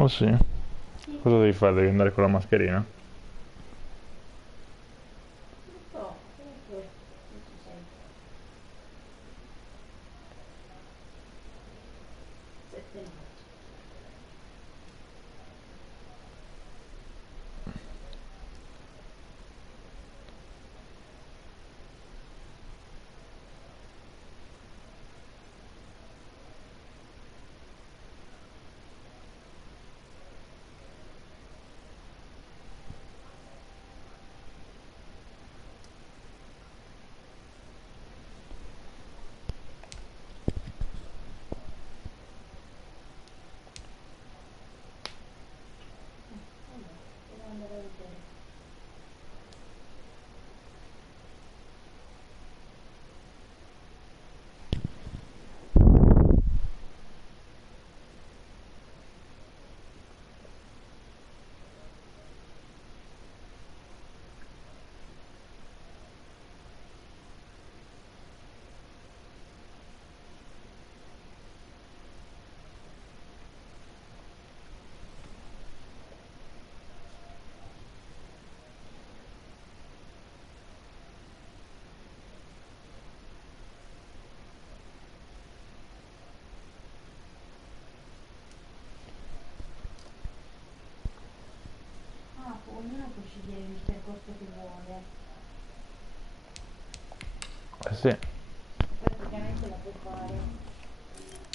Oh sì? Cosa devi fare? Devi andare con la mascherina? ognuno può scegliere il percorso che vuole. Sì. Praticamente la puoi fare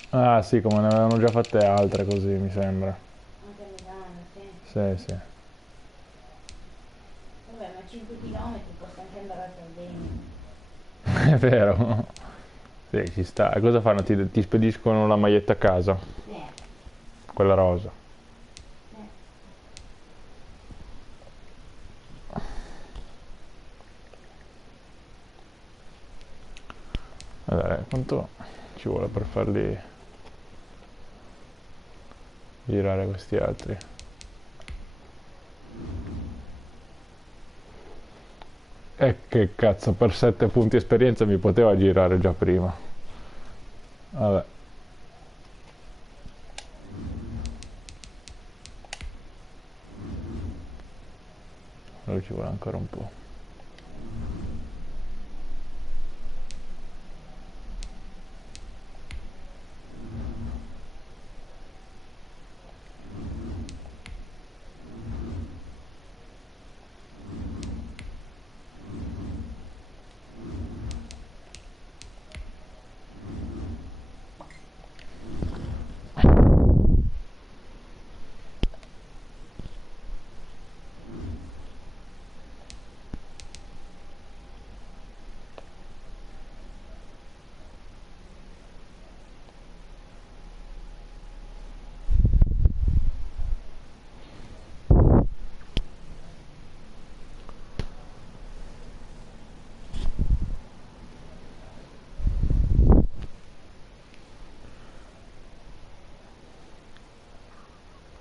Ah sì, come ne avevano già fatte altre così, mi sembra. anche a Milano, sì. Sì, sì. Vabbè, ma 5 km posso anche andare a Sardegna. È vero. Sì, ci sta. E cosa fanno? Ti spediscono la maglietta a casa? Sì, Quella rosa. sì. Allora, quanto ci vuole per farli girare questi altri? E che cazzo, per 7 punti esperienza mi poteva girare già prima. Vabbè, allora ci vuole ancora un po'.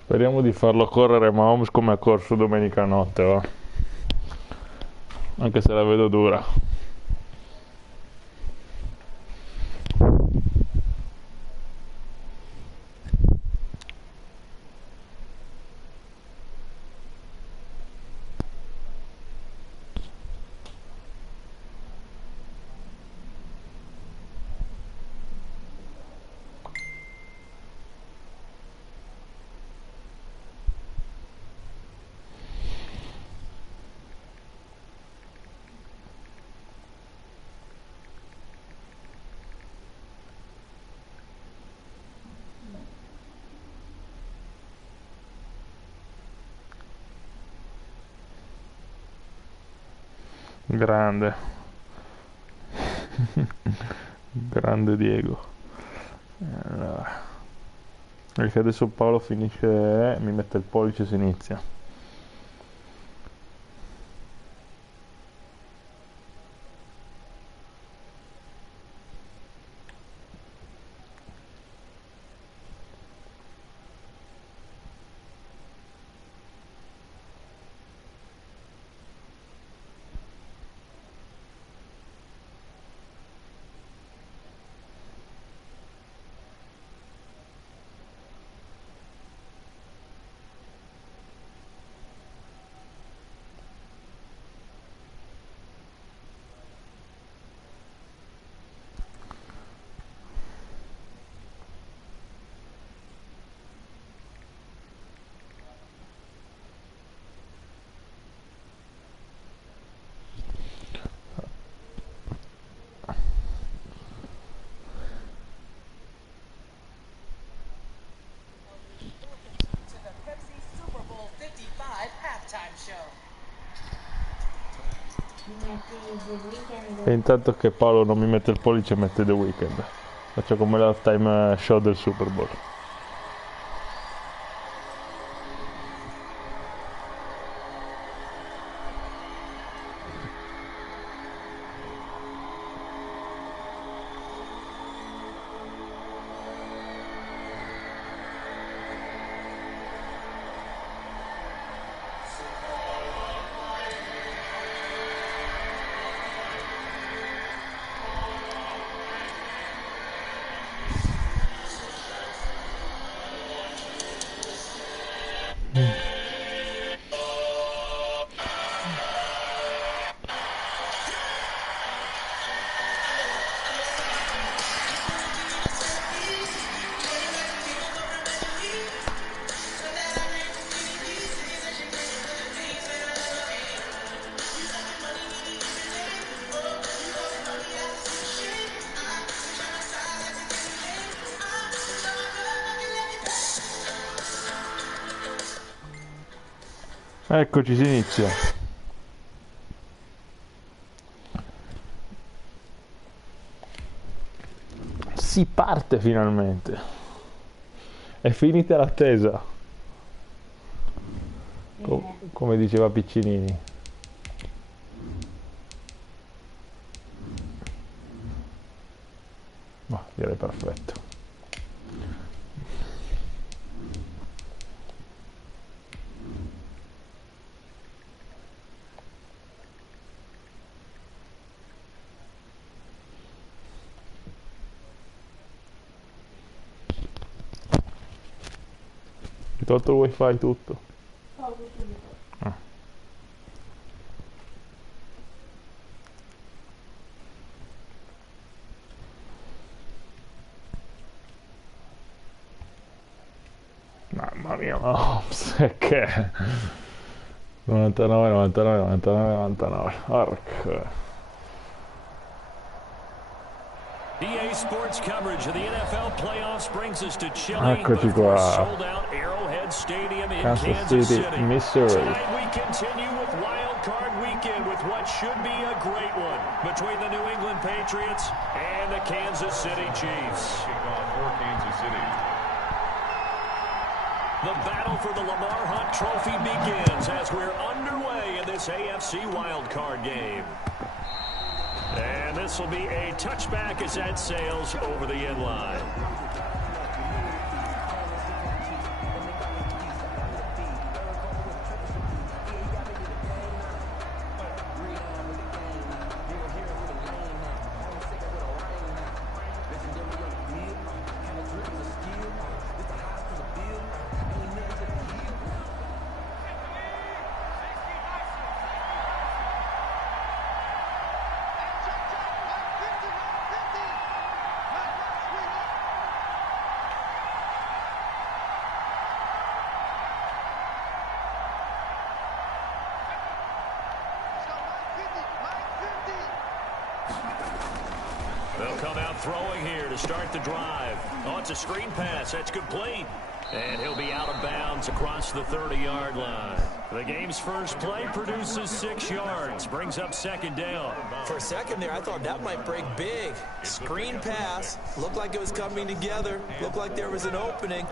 Speriamo di farlo correre Mahomes come ha corso domenica notte, va. Anche se la vedo dura. Grande. Grande Diego. Allora. Perché adesso Paolo finisce, mi mette il pollice e si inizia. To the Pepsi Super Bowl 55 halftime show. Mi metti The E Weeknd. intanto che Paolo non mi mette il pollice mette The Weeknd. Faccio come l'halftime show del Super Bowl. Eccoci, si inizia. Si parte finalmente. È finita l'attesa. Come diceva Piccinini. Ma direi perfetto. Hai tolto il wifi e tutto? Ah. Mamma mia, no, che 99, 99, 99, 99. Arc. EA Sports coverage of the NFL playoffs brings us to chilly Eccoci but for qua. sold-out Arrowhead Stadium in Kansas Kansas City, City. Missouri. Tonight we continue with Wild Card Weekend with what should be a great one between the New England Patriots and the Kansas City Chiefs. Kickoff for Kansas City. The battle for the Lamar Hunt Trophy begins as we're underway in this AFC Wild Card game. And this will be a touchback as that sails over the end line. They'll come out throwing here to start the drive. Oh, it's a screen pass. That's complete. And he'll be out of bounds across the 30-yard line. The game's first play produces 6 yards. Brings up second down. For a second there, I thought that might break big. Screen pass. Looked like it was coming together. Looked like there was an opening.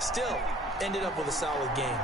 Still, ended up with a solid game.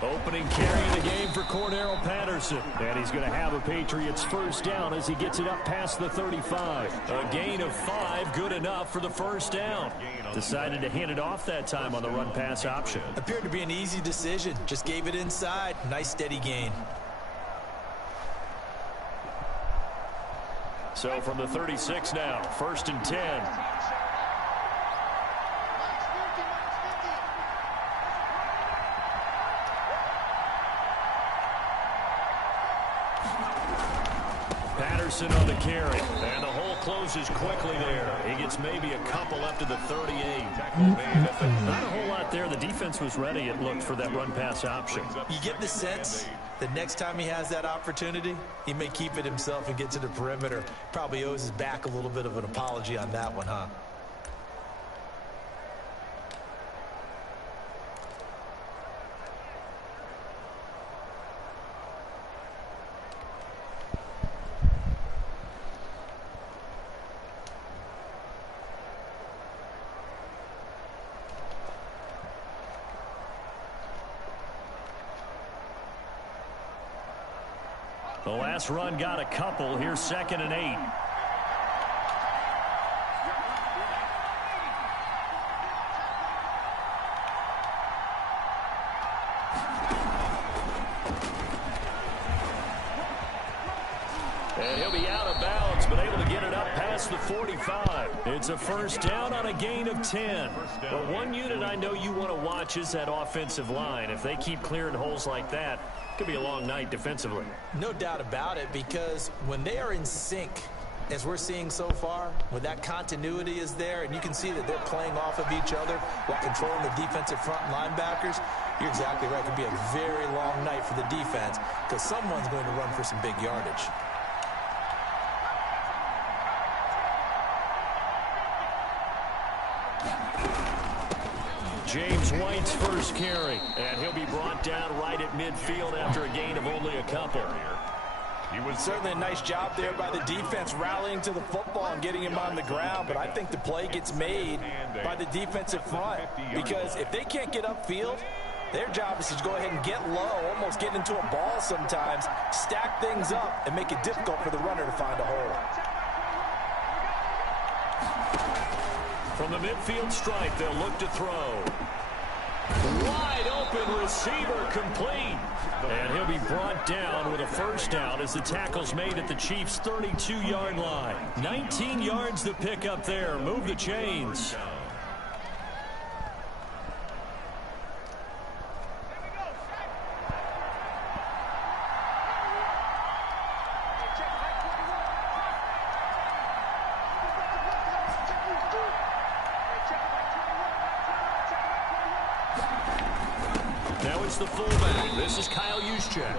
Opening carry of the game for Cordarrelle Patterson. And he's going to have a Patriots first down as he gets it up past the 35. A gain of 5, good enough for the first down. Decided to hand it off that time on the run-pass option. Appeared to be an easy decision. Just gave it inside. Nice steady gain. So from the 36 now, 1st and 10. Patterson on the carry, and the hole closes quickly there. He gets maybe a couple up to the 38. Not a whole lot there. The defense was ready, it looked, for that run-pass option. You get the sense that next time he has that opportunity, he may keep it himself and get to the perimeter. Probably owes his back a little bit of an apology on that one, huh? The last run got a couple. Here's 2nd and 8. And he'll be out of bounds, but able to get it up past the 45. It's a first down on a gain of 10. But one unit I know you want to watch is that offensive line. If they keep clearing holes like that, it could be a long night defensively. No doubt about it, because when they are in sync, as we're seeing so far, when that continuity is there and you can see that they're playing off of each other while controlling the defensive front linebackers, you're exactly right. It could be a very long night for the defense because someone's going to run for some big yardage. James White's first carry, and he'll be brought down right at midfield after a gain of only a couple. He was certainly a nice job there by the defense rallying to the football and getting him on the ground, but I think the play gets made by the defensive front because if they can't get upfield, their job is to go ahead and get low, almost get into a ball sometimes, stack things up, and make it difficult for the runner to find a hole. From the midfield stripe, they'll look to throw. Wide open receiver complete. And he'll be brought down with a first down as the tackle's made at the Chiefs' 32-yard line. 19 yards to pick up there. Move the chains. Now it's the fullback. This is Kyle Juszczyk.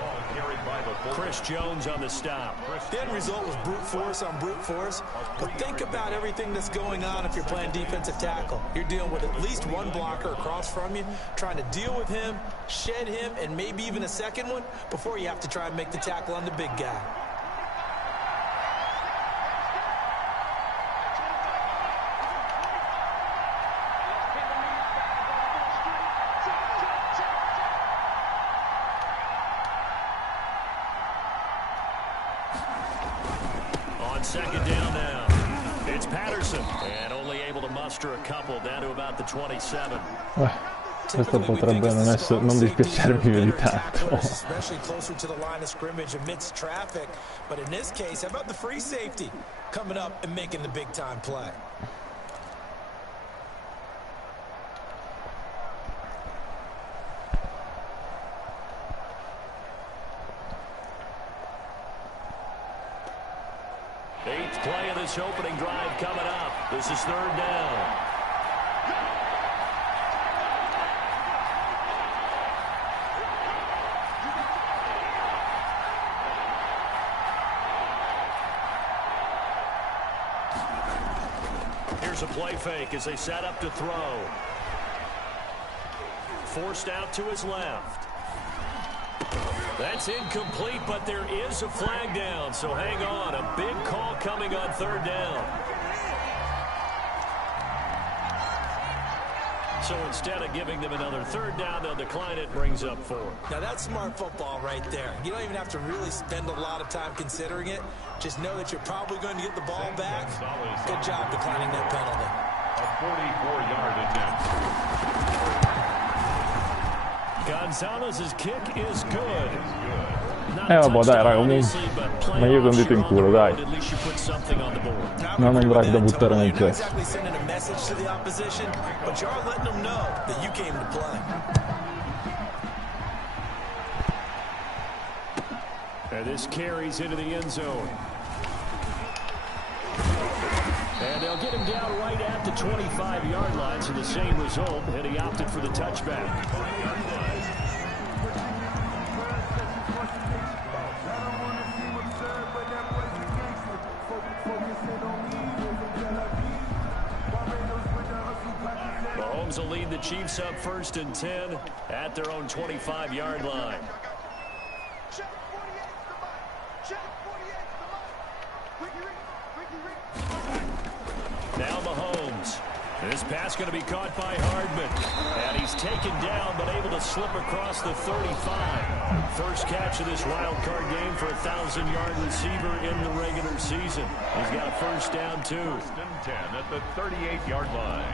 Chris Jones on the stop. The end result was brute force on brute force. But think about everything that's going on if you're playing defensive tackle. You're dealing with at least one blocker across from you, trying to deal with him, shed him, and maybe even a second one before you have to try and make the tackle on the big guy. Second down now. It's Patterson. And only able to muster a couple down to about the 27. Questo potrebbe non dispiacermi più di tanto. Especially closer to the line of scrimmage amidst traffic. But in this case, how about the free safety coming up and making the big time play? Eighth play of this opening drive coming up. This is third down. Here's a play fake as they set up to throw. Forced out to his left. That's incomplete, but there is a flag down, so hang on. A big call coming on third down. So instead of giving them another third down, they'll decline it, brings up 4. Now that's smart football right there. You don't even have to really spend a lot of time considering it. Just know that you're probably going to get the ball back. Good job declining that penalty. A 44-yard attempt. Gonzalez's kick is good. Vabbè dai raga, ma io condito in culo, dai. Non è un break da buttare nel cesso. And this carries into the end zone. And they'll get him down right at the 25-yard line, so the same result, and he opted for the touchback. Mahomes will lead the Chiefs up 1st and 10 at their own 25-yard line. Now Mahomes. This pass going to be caught by Hardman. And he's taken down, but able to slip across the 35. First catch of this wild card game for a 1,000-yard receiver in the regular season. He's got a first down, too. 1st and 10 at the 38-yard line.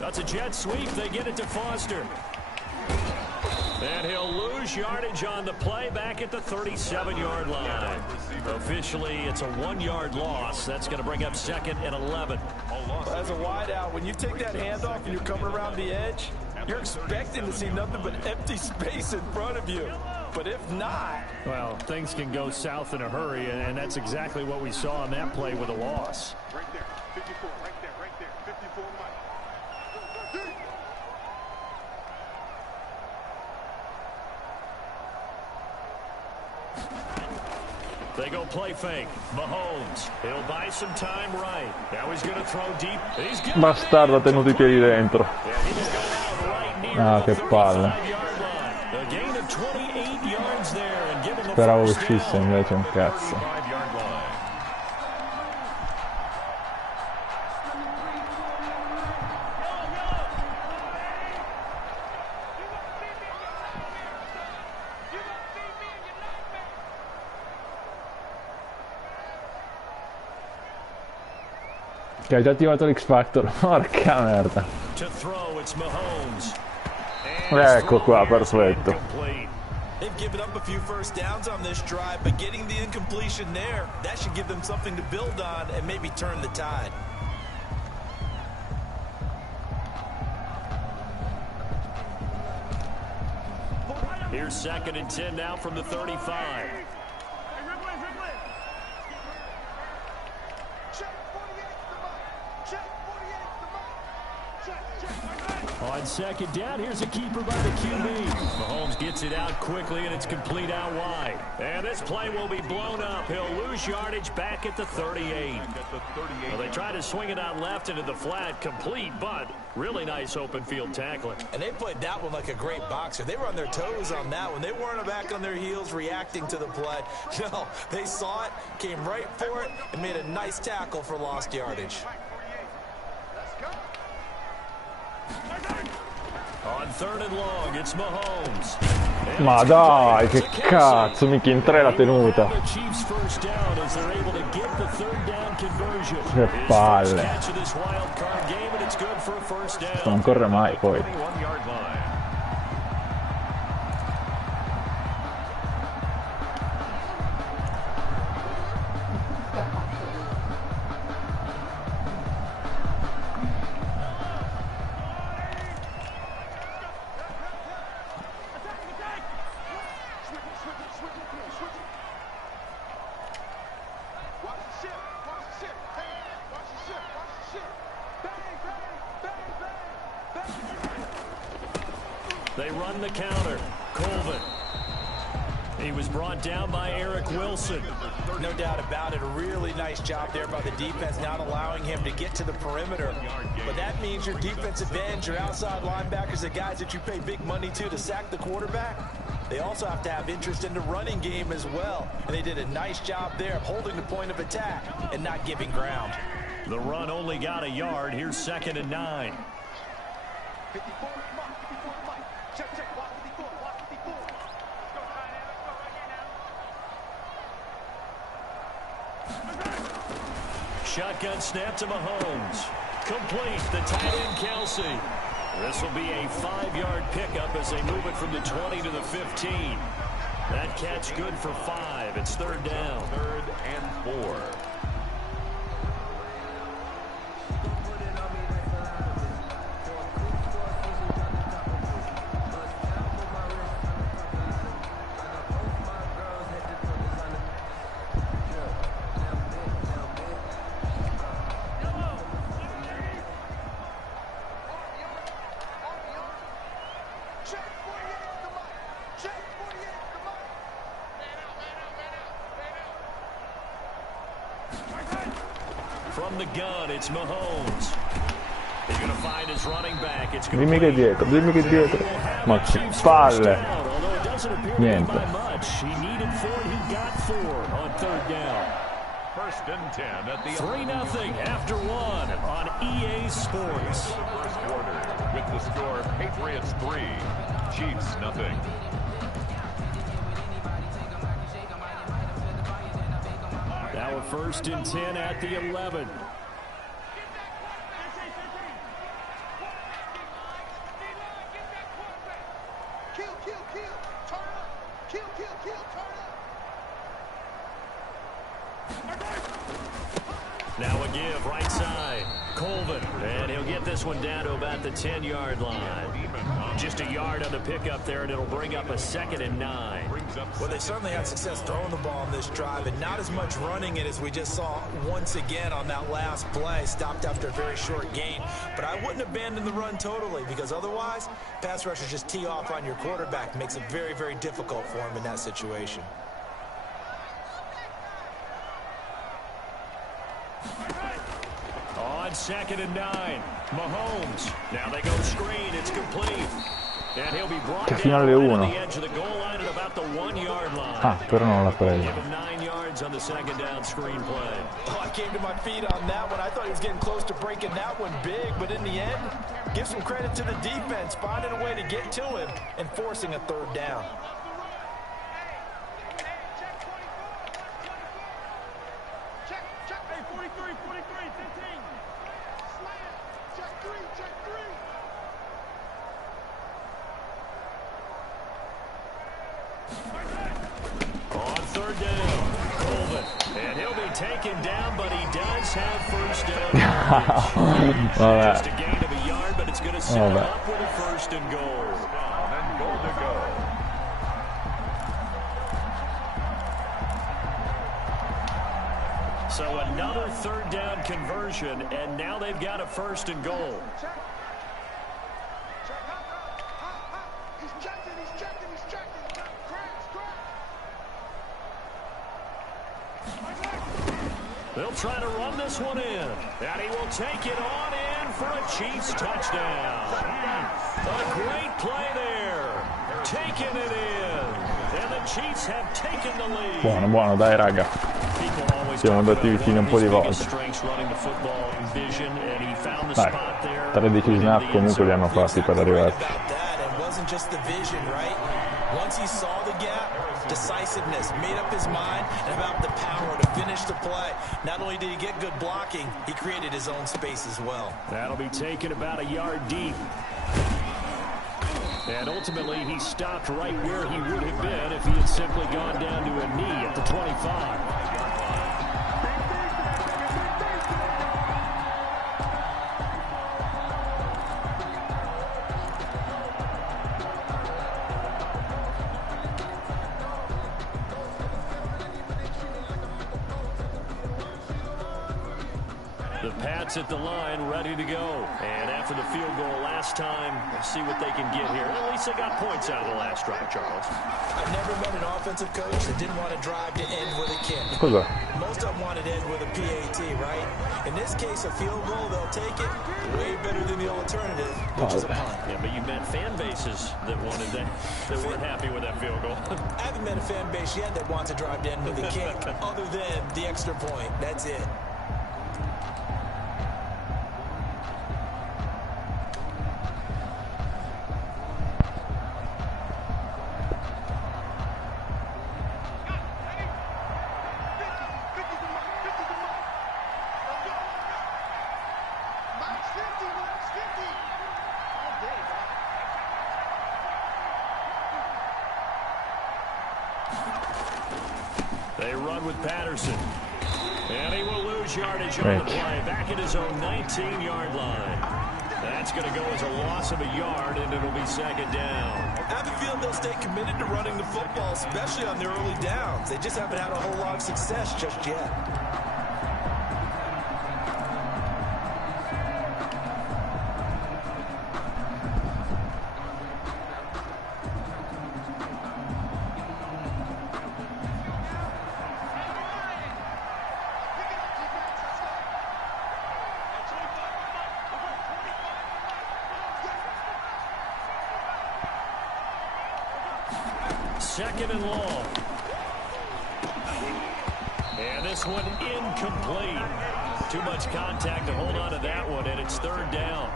That's a jet sweep. They get it to Foster. And he'll lose yardage on the play back at the 37-yard line. Officially, it's a 1-yard loss. That's going to bring up 2nd and 11. As a wideout, when you take that handoff and you're coming around the edge, you're expecting to see nothing but empty space in front of you. But if not... Well, things can go south in a hurry, and that's exactly what we saw on that play with a loss. Right there, 54, right there, 54 Mike. They go play fake. Mahomes. He'll buy some time right. Now he's going to throw deep. He's good. Bastardo, ha tenuto i piedi dentro. Ah, che palle. Speravo uscisse invece un cazzo. Che ha già attivato l'X Factor, porca merda. Ecco qua, perfetto. They've given up a few first downs on this drive, but getting the incompletion there, that should give them something to build on and maybe turn the tide. Here's 2nd and 10 now from the 35. On 2nd down, here's a keeper by the QB. Mahomes gets it out quickly, and it's complete out wide. And this play will be blown up. He'll lose yardage back at the 38. Well, they try to swing it out left into the flat, complete, but really nice open field tackling. And they played that one like a great boxer. They were on their toes on that one. They weren't back on their heels reacting to the play. No, they saw it, came right for it, and made a nice tackle for lost yardage. On 3rd and long, it's Mahomes. Ma dai, che cazzo, mica in 3 l'ha tenuta. Che palle. Non corre mai poi. They run the counter. Colvin. He was brought down by Eric Wilson. No doubt about it. A really nice job there by the defense, not allowing him to get to the perimeter. But that means your defensive ends, your outside linebackers, the guys that you pay big money to sack the quarterback, they also have to have interest in the running game as well. And they did a nice job there of holding the point of attack and not giving ground. The run only got a yard. Here's 2nd and 9. 54 Mike. Check, block 54, block 54. Let's go, Canale, let's go right here now. Shotgun snap to Mahomes. Complete. The tight end, Kelsey. This will be a 5-yard pickup as they move it from the 20 to the 15. That catch good for 5. It's 3rd down. 3rd and 4. From the gun, it's Mahomes. He's going to find his running back. It's Dimmi che è dietro, dimmi che è dietro. Ma che palle. Niente. He needed 4, he got 4 on 3rd down. 1st and 10 at the 3-0 after 1 on EA Sports. first quarter with the score Patriots 3, Chiefs 0. Now a 1st and 10 at the 11. Kill Now a give right side. Colvin, and he'll get this one down to about the 10-yard line. Just a yard on the pickup there, and it'll bring up a 2nd and 9. Well, they certainly had success throwing the ball on this drive, and not as much running it as we just saw once again on that last play. Stopped after a very short gain. But I wouldn't abandon the run totally, because otherwise, pass rushers just tee off on your quarterback. Makes it very, very difficult for him in that situation. On 2nd and 9, Mahomes. Now they go screen. It's complete. And he'll be brought down right on the edge of the goal line at about the 1-yard line. Ah, però non l'ha presa. Give him 9 yards on the 2nd down screen play. Oh, I came to my feet on that one. I thought he was getting close to breaking that one big, but in the end, give some credit to the defense, finding a way to get to him and forcing a 3rd down. On 3rd down, Colvin. And he'll be taken down, but he does have 1st down. Just a gain of a yard, but it's going to set him up with a 1st and goal. And goal to go. So another 3rd down conversion, and now they've got a 1st and goal. They'll try to run this one in, and he will take it on in for a Chiefs touchdown. A great play there, taking it in, and the Chiefs have taken the lead. Buono, buono, dai raga. Siamo andati vicini un po' di volte. Dai, 13 snap comunque li hanno fatti per arrivarci. Once he saw the gap, decisiveness, made up his mind, and about the power to finish the play. Not only did he get good blocking, he created his own space as well. That'll be taken about a yard deep. And ultimately, he stopped right where he would have been if he had simply gone down to a knee at the 25. The Pats at the line, ready to go. And after the field goal last time, we'll see what they can get here. At least they got points out of the last drive, Charles. I've never met an offensive coach that didn't want to drive to end with a kick. Cosa? Most of them wanted to end with a PAT, right? In this case, a field goal, they'll take it. Way better than the alternative, which is a punt. Yeah, but you met fan bases that wanted that weren't happy with that field goal. I haven't met a fan base yet that wants to drive to end with a kick, other than the extra point. That's it. They run with Patterson. And he will lose yardage on the play. Back at his own 19-yard line. That's going to go as a loss of a yard, and it'll be 2nd down. At the field, they'll stay committed to running the football, especially on their early downs. They just haven't had a whole lot of success just yet. Second and long. And this one incomplete. Too much contact to hold on to that one, and it's 3rd down.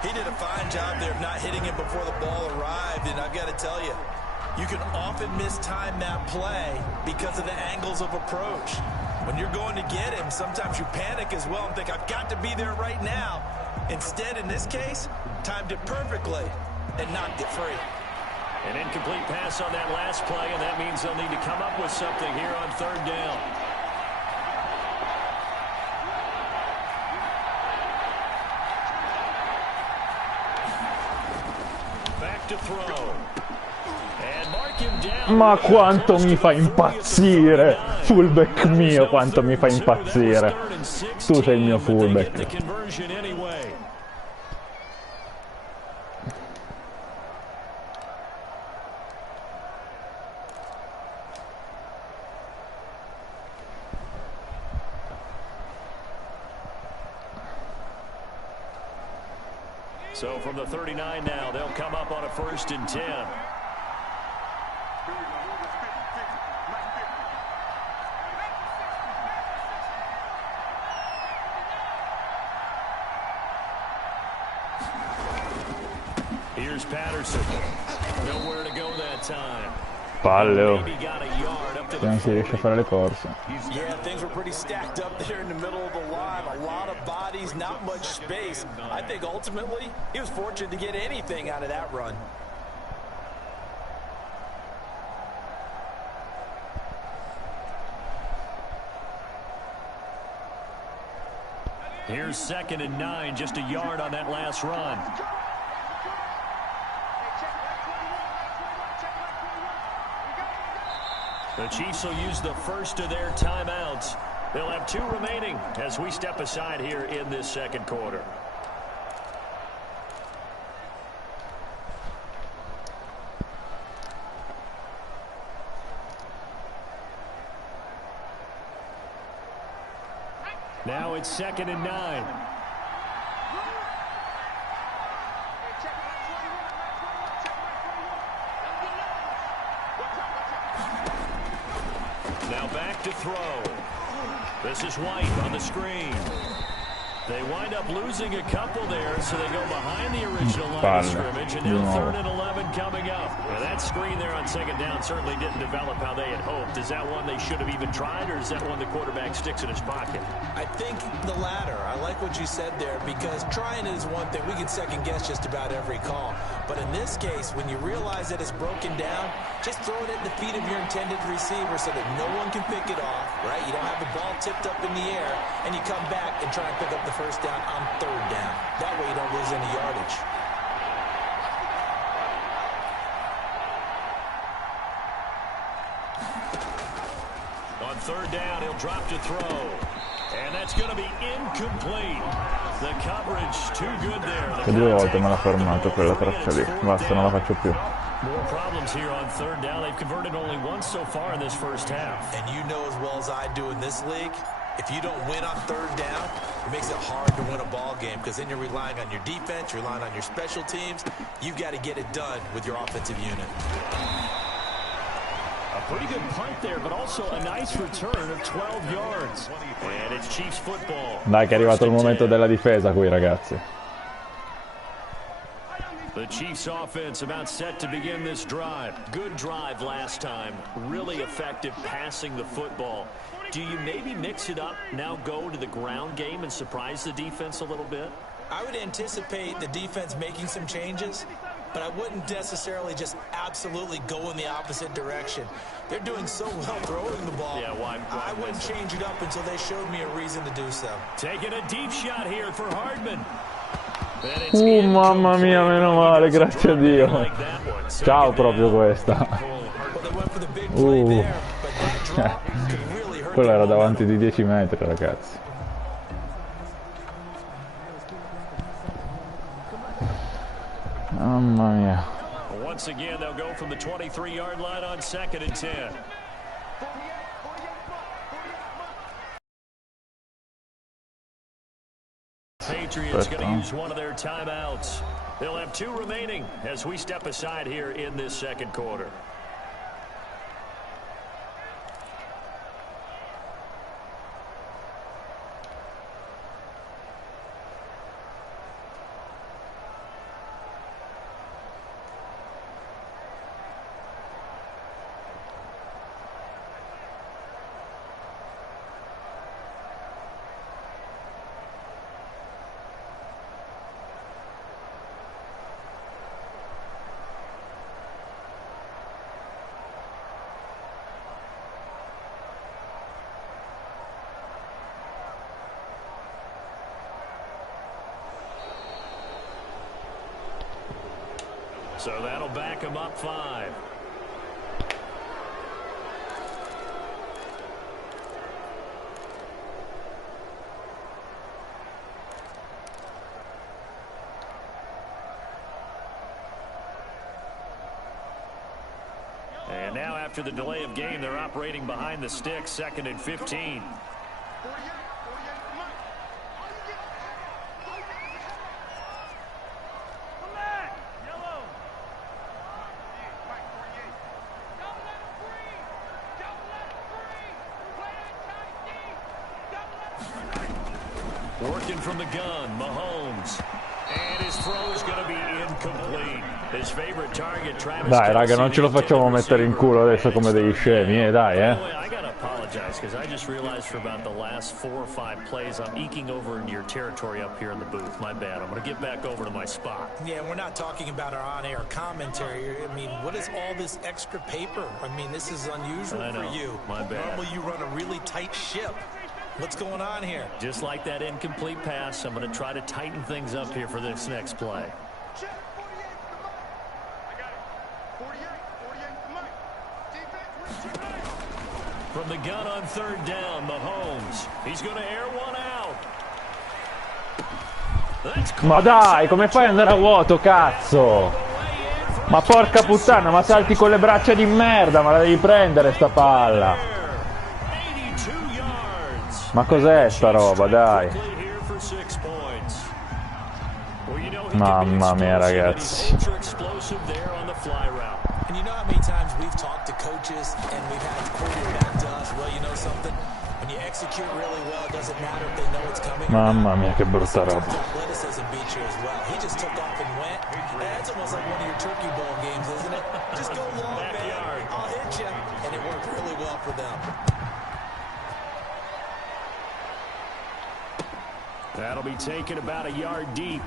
He did a fine job there of not hitting it before the ball arrived, and I've got to tell you, you can often mistime that play because of the angles of approach. When you're going to get him, sometimes you panic as well and think, I've got to be there right now. Instead, in this case, timed it perfectly and knocked it free. An incomplete pass on that last play, and that means they'll need to come up with something here on third down. Back to throw. And mark him down. Ma quanto mi fa impazzire! Fullback mio, quanto mi fa impazzire! Tu sei il mio fullback. So from the 39 now, they'll come up on a 1st and 10. Here's Patterson. Nowhere to go that time. Palle, oh. Maybe got a yard up to the Non si riesce a fare le corse. Yeah, things were pretty stacked up there in the middle of the line. A lot of bodies, not much space. I think ultimately he was fortunate to get anything out of that run. Here's 2nd and 9, just a yard on that last run. The Chiefs will use the first of their timeouts. They'll have 2 remaining as we step aside here in this second quarter. Now it's 2nd and 9. Now back to throw. This is White on the screen. They wind up losing a couple there, so they go behind the original line of scrimmage, and now 3rd and 11 coming up. Now that screen there on 2nd down certainly didn't develop how they had hoped. Is that one they should have even tried, or is that one the quarterback sticks in his pocket? I think the latter. I like what you said there, because trying it is one thing. We can second guess just about every call. But in this case, when you realize that it's broken down, just throw it at the feet of your intended receiver so that no one can pick it off, right? You don't have the ball tipped up in the air, and you come back and try and pick up the 1st down on 3rd down. That way you don't lose any yardage. On 3rd down, he'll drop to throw. And that's going to be incomplete. The coverage too good there. Che 2 volte me l'ha fermato quella traccia lì. Basta, non la faccio più. More problems here on 3rd down. They've converted only once so far in this first half. And you know as well as I do in this league, if you don't win on 3rd down, it makes it hard to win a ball game, because then you're relying on your defense, you're relying on your special teams. You've got to get it done with your offensive unit. A pretty good punt there, but also a nice return of 12 yards. And it's Chiefs football. Dai, che è arrivato il momento della difesa qui, ragazzi. The Chiefs offense about set to begin this drive. Good drive last time. Really effective passing the football. Do you maybe mix it up, now go to the ground game and surprise the defense a little bit? I would anticipate the defense making some changes, but I wouldn't necessarily just absolutely go in the opposite direction. They're doing so well throwing the ball. Yeah, why I wouldn't change it up until they showed me a reason to do so. Taking a deep shot here for Hardman. Mamma mia, meno male, grazie a Dio. Ciao proprio questa. Quello era davanti di 10 metri, ragazzi. Mamma mia. Once again, they'll go from the 23-yard line on 2nd and 10. Patriots going to use one of their timeouts. They'll have 2 remaining as we step aside here in this second quarter. So that'll back him up 5. And now after the delay of game, they're operating behind the sticks, 2nd and 15. Working from the gun, Mahomes. And his throw is going to be incomplete. His favorite target, Travis. Dai, raga, non ce lo facciamo mettere in culo adesso come degli scemi, dai, I gotta apologize because I just realized for about the last 4 or 5 plays I'm eking over into your territory up here in the booth. My bad. I'm going to get back over to my spot. Yeah, we're not talking about our on-air commentary. I mean, what is all this extra paper? I mean, this is unusual for you. My bad. Normally you run a really tight ship. What's going on here? Just like that incomplete pass, I'm going to try to tighten things up here for this next play. From the gun on 3rd down, Mahomes. He's going to air one out. Ma dai, come fai ad andare a vuoto, cazzo? Ma porca puttana, ma salti con le braccia di merda, ma la devi prendere sta palla. Ma cos'è sta roba, dai? Mamma mia, ragazzi. And you know how many times we've talked to coaches and we've had quarterback to us, well, you know something? When you execute really well, it doesn't matter if they know it's coming. Mamma mia, che brutta roba. Athleticism beat you as well. He just took off and went. That's almost like one of your Turkey Bowl games, isn't it? Just go long, man. I'll hit you. And it worked really well for them. That'll be taken about a yard deep.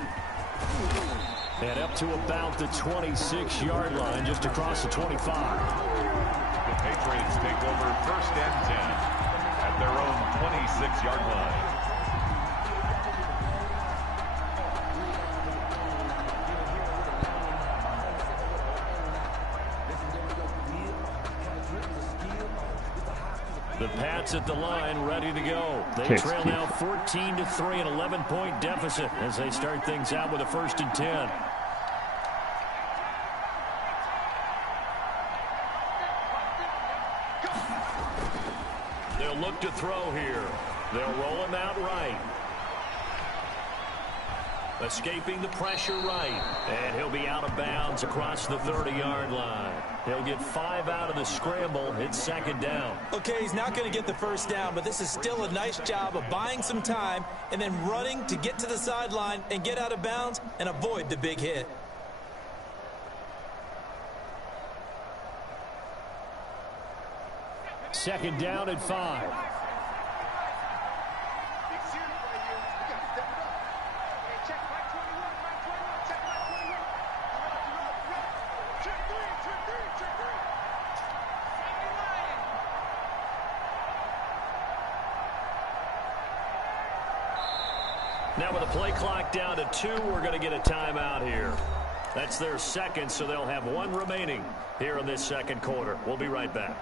And up to about the 26-yard line, just across the 25. The Patriots take over 1st and 10 at their own 26-yard line. The Pats at the line, ready to go. They trail now 14-3, an 11-point deficit as they start things out with a 1st and 10. They'll look to throw here. They'll roll him out right. Escaping the pressure right. And he'll be out of bounds across the 30-yard line. He'll get 5 out of the scramble. It's 2nd down. Okay, he's not going to get the 1st down, but this is still a nice job of buying some time and then running to get to the sideline and get out of bounds and avoid the big hit. Second down at 5. Now with the play clock down to 2, we're going to get a timeout here. That's their 2nd, so they'll have 1 remaining here in this 2nd quarter. We'll be right back.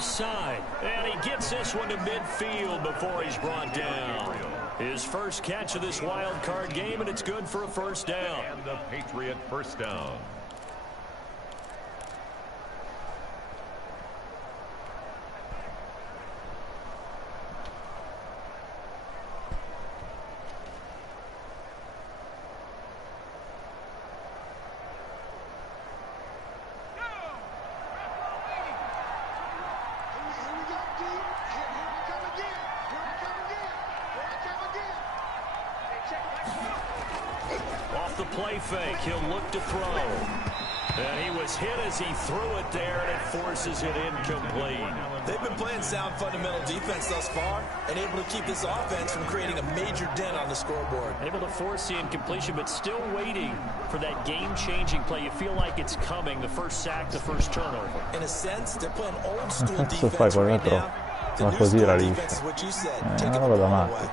Side, and he gets this one to midfield before he's brought down. His first catch of this wild card game, and it's good for a 1st down. And the Patriot 1st down. Off the play fake, he'll look to throw. And he was hit as he threw it there, and it forces it incomplete. They've been playing sound fundamental defense thus far and able to keep this offense from creating a major dent on the scoreboard. Able to force the incompletion, but still waiting for that game-changing play. You feel like it's coming, the first sack, the first turnover. In a sense, they're playing old school Cazzo fai defense qua right dentro? now. The Ma new così school era defense liscia. is what you said, taking Una the roba da ball matti. away.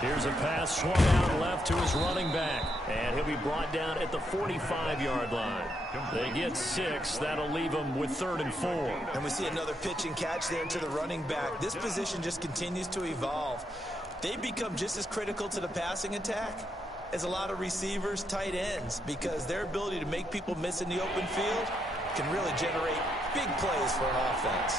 Here's a pass swung out left to his running back, and he'll be brought down at the 45-yard line. They get 6. That'll leave them with 3rd and 4. And we see another pitch and catch there to the running back. This position just continues to evolve. They become just as critical to the passing attack as a lot of receivers, tight ends, because their ability to make people miss in the open field can really generate big plays for an offense.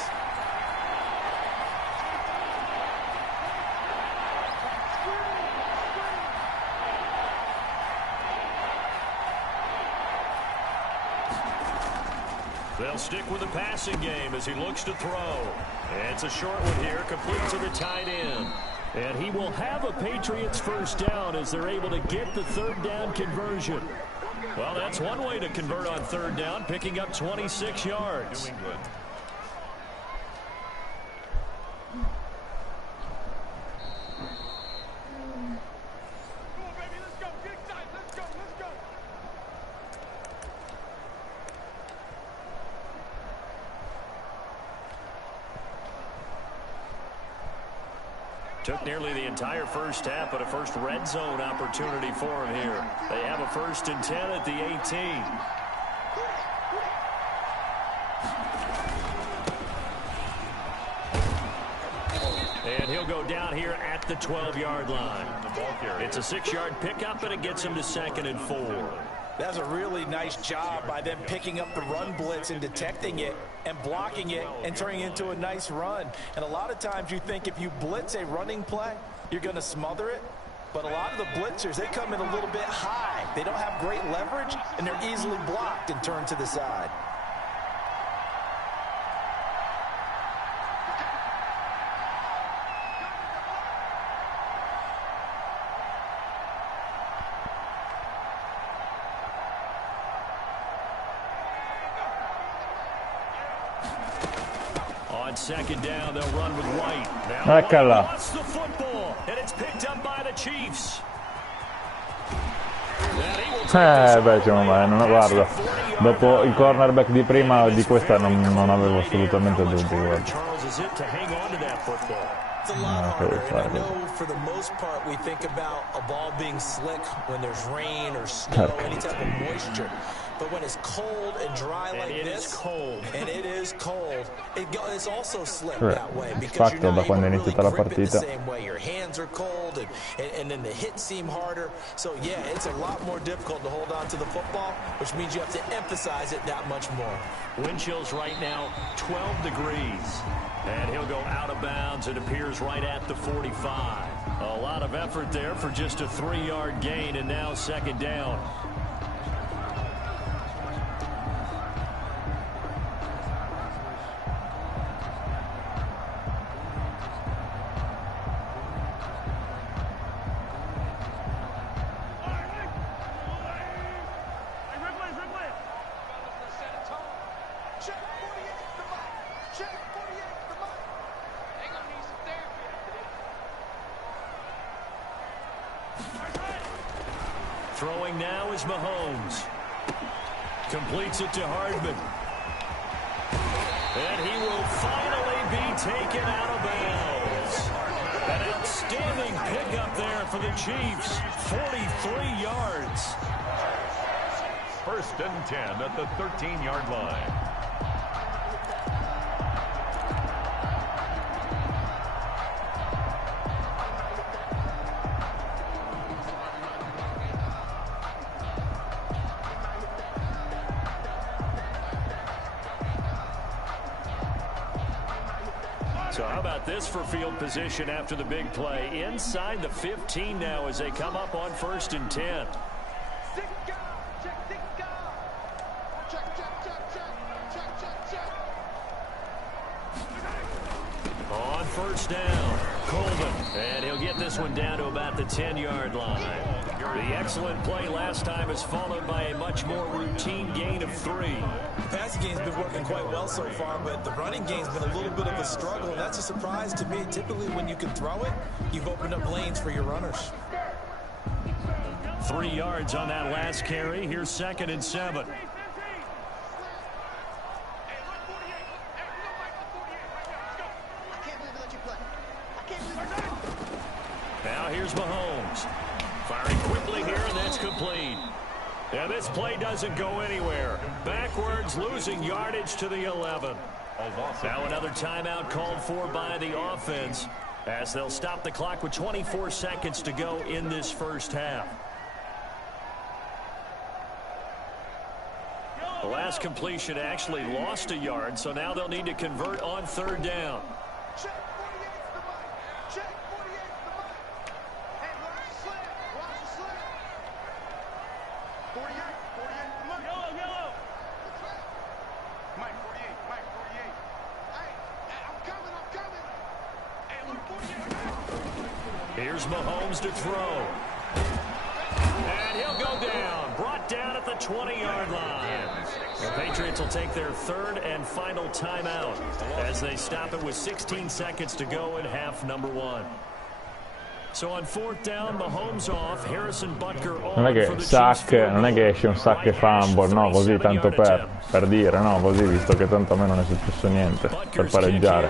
They'll stick with the passing game as he looks to throw. It's a short one here, complete to the tight end. And he will have a Patriots first down as they're able to get the 3rd down conversion. Well, that's one way to convert on 3rd down, picking up 26 yards. New England. Took nearly the entire first half, but a first red zone opportunity for him here. They have a 1st and 10 at the 18. And he'll go down here at the 12-yard line. It's a 6-yard pickup, and it gets him to 2nd and 4. That's a really nice job by them picking up the run blitz and detecting it and blocking it and turning it into a nice run. And a lot of times you think if you blitz a running play, you're going to smother it. But a lot of the blitzers, they come in a little bit high. They don't have great leverage, and they're easily blocked and turned to the side. On 2nd down, they'll run with White. Eccola. Lost the football, and it's picked up by the Chiefs. Beh, ma non guarda. Dopo il cornerback di prima di questa non avevo assolutamente dubbi, guarda. It's a lot harder, and I know for the most part we think about a ball being slick when there's rain or snow, any type of moisture. But when it's cold and dry like this, and it is cold, it's also slick that way because you're not able to really grip it the same way. Your hands are cold, and then the hits seem harder. So, yeah, it's a lot more difficult to hold on to the football, which means you have to emphasize it that much more. Wind chills right now, 12 degrees. And he'll go out of bounds. It appears right at the 45. A lot of effort there for just a 3-yard gain, and now 2nd down. Throwing now is Mahomes. Completes it to Hardman. And he will finally be taken out of bounds. An outstanding pickup there for the Chiefs. 43 yards. 1st and 10 at the 13-yard line. So how about this for field position after the big play? Inside the 15 now as they come up on 1st and 10. first down. Coleman, and he'll get this one down to about the 10-yard line. The excellent play last time is followed by a much more routine gain of 3. The passing game's been working quite well so far, but the running game's been a little bit of a struggle, and that's a surprise to me. Typically, when you can throw it, you've opened up lanes for your runners. 3 yards on that last carry. Here's 2nd and 7. Now here's Mahomes. Firing quickly here, and that's complete. Yeah, this play doesn't go anywhere. Backwards, losing yardage to the 11. Now another timeout called for by the offense as they'll stop the clock with 24 seconds to go in this first half. The last completion actually lost a yard, so now they'll need to convert on 3rd down. Check 48's the mic. Check 48's the mic. Hey, watch the slam. Watch the slam. 48 the mic. Yellow. Mike 48. Mike 48. Hey, I'm coming. Hey, look, 48. Here's Mahomes to throw. And he'll go down. Brought down at the 20-yard line. The Patriots will take their 3rd and final timeout as they stop it with 16 seconds to go in half number 1. So on 4th down, Mahomes off, Harrison Butker on. Non è che sack, non è che esce un sack e fumble, no, così tanto per dire, no, così, visto che tanto a me non è successo niente per pareggiare.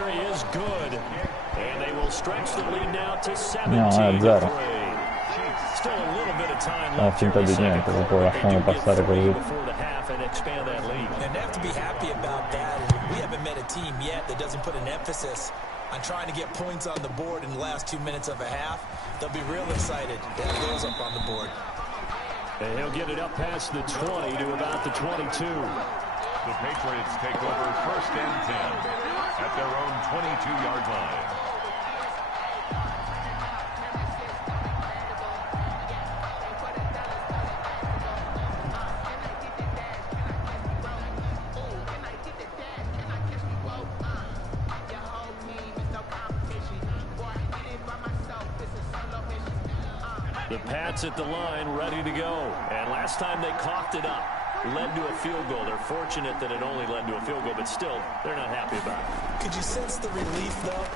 No, è 0. Non finta di niente, proprio lasciamo passare così. And they have to be happy about that. We haven't met a team yet that doesn't put an emphasis on trying to get points on the board in the last 2 minutes of a half. They'll be real excited to have those up on the board. And he'll get it up past the 20 to about the 22. The Patriots take over 1st and 10 at their own 22-yard line. The Pats at the line, ready to go. And last time they coughed it up, led to a field goal. They're fortunate that it only led to a field goal, but still, they're not happy about it. Could you sense the relief, though,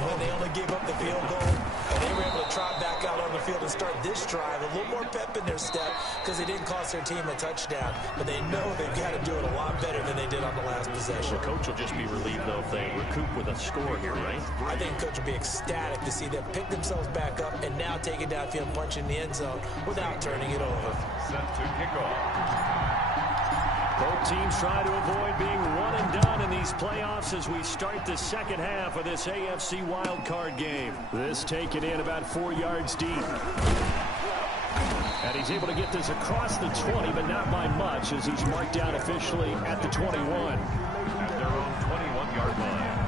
when they only gave up the field goal? And they were able to trot back out on the field and start this drive. A little more pep in their step because they didn't cost their team a touchdown. But they know they've got to do it a lot better than they did on the last possession. The coach will just be relieved, though, if they recoup with a score here, right? I think coach will be ecstatic to see them pick themselves back up and now take it downfield, punch in the end zone without turning it over. Set to kick off. Both teams try to avoid being one and done in these playoffs as we start the second half of this AFC wildcard game. This taken in about 4 yards deep. And he's able to get this across the 20, but not by much as he's marked down officially at the 21. At their own 21-yard line.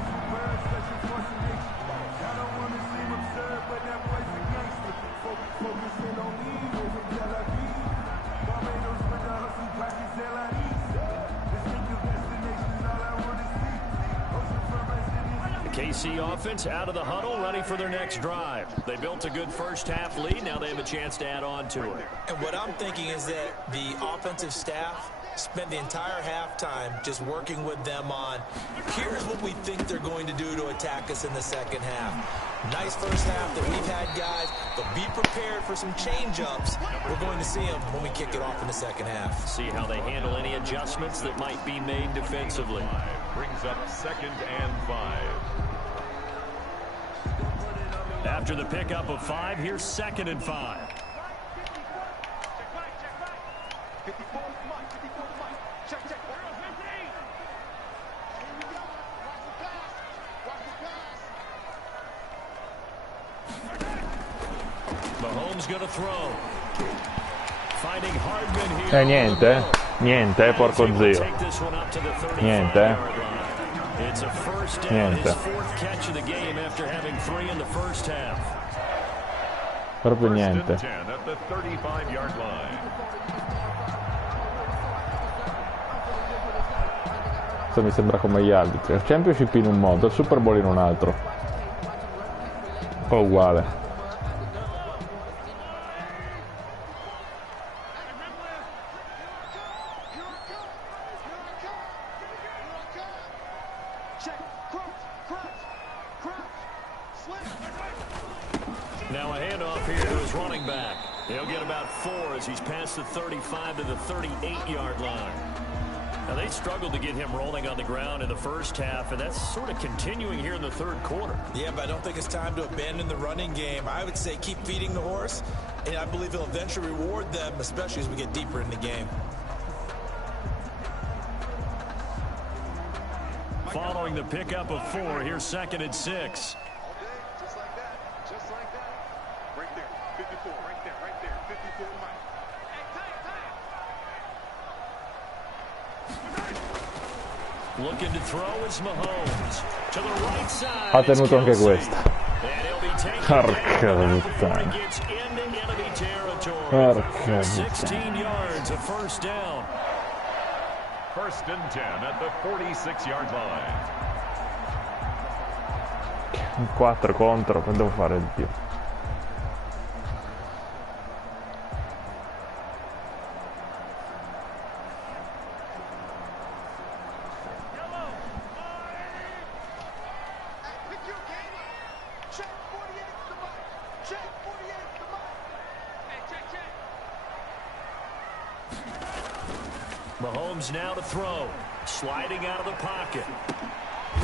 KC offense out of the huddle, ready for their next drive. They built a good first half lead. Now they have a chance to add on to it. And what I'm thinking is that the offensive staff spent the entire halftime just working with them on, here's what we think they're going to do to attack us in the second half. Nice first half that we've had, guys, but be prepared for some change-ups. We're going to see them when we kick it off in the second half. See how they handle any adjustments that might be made defensively. Brings up 2nd and 5. After the pickup of 5, here's 2nd and 5. Mahomes gonna throw. Finding Hardman here. Niente, porco zio. Niente. It's a first down, his 4th catch of the game after having 3 in the first half. Proprio niente. 10 at the 35-yard line. Questo mi sembra come gli altri. Il Championship in un modo, il Super Bowl in un altro. po' uguale. Now a handoff here to his running back. He'll get about 4 as he's past the 35 to the 38-yard line. Now they struggled to get him rolling on the ground in the first half, and that's sort of continuing here in the third quarter. Yeah, but I don't think it's time to abandon the running game. I would say keep feeding the horse, and I believe he'll eventually reward them, especially as we get deeper in the game. Following the pickup of 4, here's 2nd and 6. All day, just like that. Just like that. Right there. 54. Right there. Right there. 54 Mike. Looking to throw is Mahomes. To the right side. Ha tenuto anche questa. And he'll be taken Porca down before puttana. he gets into enemy territory. Porca 16 puttana. yards, a first down. 1st and 10 at the 46-yard line. Un 4 contro, poi devo fare di più. Mahomes now to throw. Sliding out of the pocket.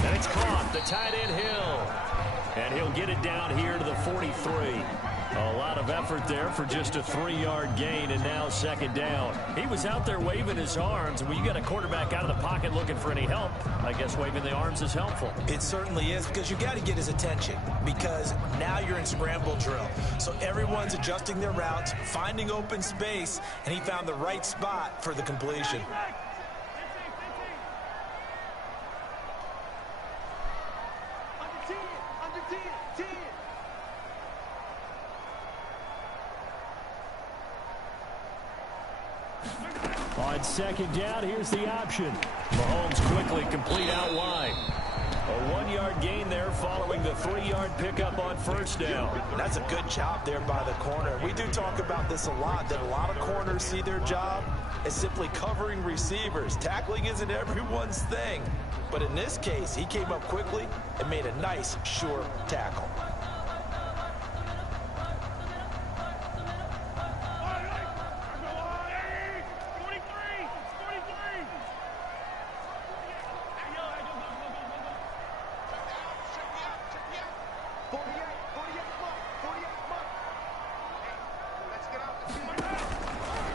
And it's caught. The tight end Hill. And he'll get it down here to the 43. A lot of effort there for just a 3-yard gain, and now 2nd down. He was out there waving his arms. When you got a quarterback out of the pocket looking for any help, I guess waving the arms is helpful. It certainly is, because you got to get his attention, because now you're in scramble drill. So everyone's adjusting their routes, finding open space, and he found the right spot for the completion. On 2nd down, here's the option. Mahomes quickly complete out wide. A 1-yard gain there following the 3-yard pickup on 1st down. That's a good job there by the corner. We do talk about this a lot, that a lot of corners see their job as simply covering receivers. Tackling isn't everyone's thing. But in this case, he came up quickly and made a nice, sure tackle.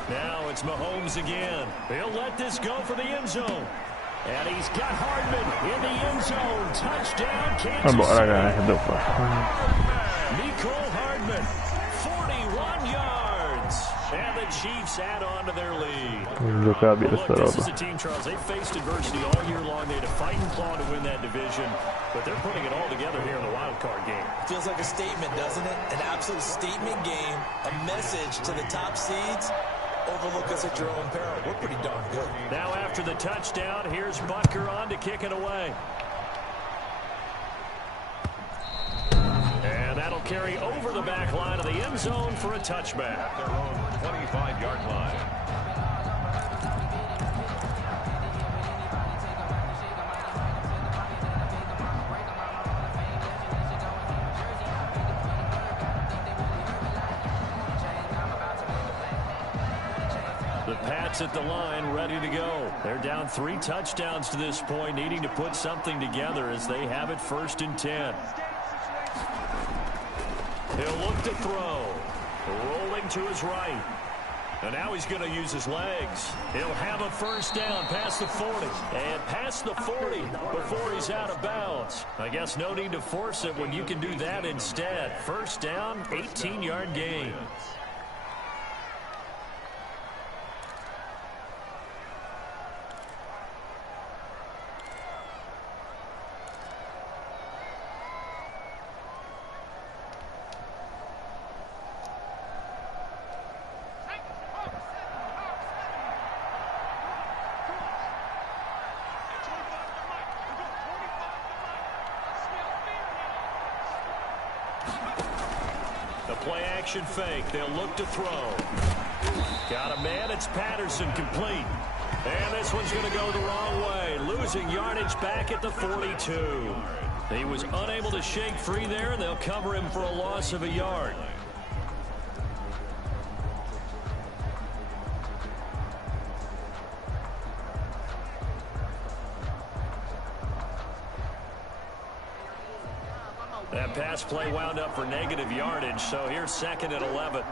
Now it's Mahomes again. He'll let this go for the end zone. And he's got Hardman in the end zone. Touchdown, Kansas Vabbè, City. raga, che devo fare? Nicole Hardman, 41 yards. And the Chiefs add on to their lead. Ingiocabile Look, sta this is roba. a team, Charles. They faced adversity all year long. They had to fight and claw to win that division. But they're putting it all together here in the wild card game. Feels like a statement, doesn't it? An absolute statement game, a message to the top seeds. Overlook us at your own peril. We're pretty darn good. Now after the touchdown, here's Butker on to kick it away. And that'll carry over the back line of the end zone for a touchback. At their own 25-yard line. The Pats at the line, ready to go. They're down 3 touchdowns to this point, needing to put something together as they have it 1st and 10. He'll look to throw. Rolling to his right. And now he's going to use his legs. He'll have a 1st down past the 40. And past the 40 before he's out of bounds. I guess no need to force it when you can do that instead. 1st down, 18-yard gain. The play action fake. They'll look to throw. Got a man. It's Patterson, complete. And this one's going to go the wrong way. Losing yardage back at the 42. He was unable to shake free there, and they'll cover him for a loss of a yard. That pass play wound up for negative yardage, so here's 2nd and 11.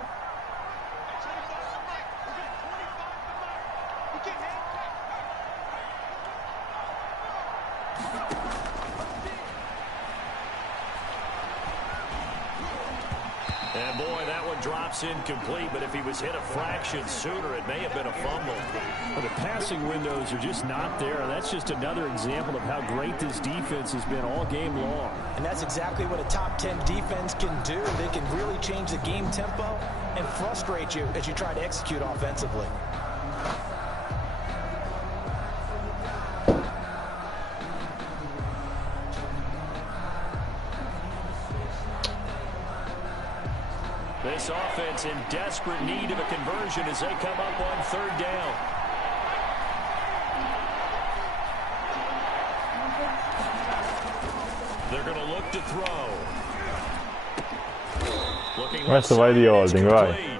And boy, that one drops incomplete, but if he was hit a fraction sooner, it may have been a fumble. Well, the passing windows are just not there. That's just another example of how great this defense has been all game long. And that's exactly what a top 10 defense can do. They can really change the game tempo and frustrate you as you try to execute offensively. This offense in desperate need of a conversion as they come up on 3rd down. They're going to look to throw. Looking Questo vai di holding, vai.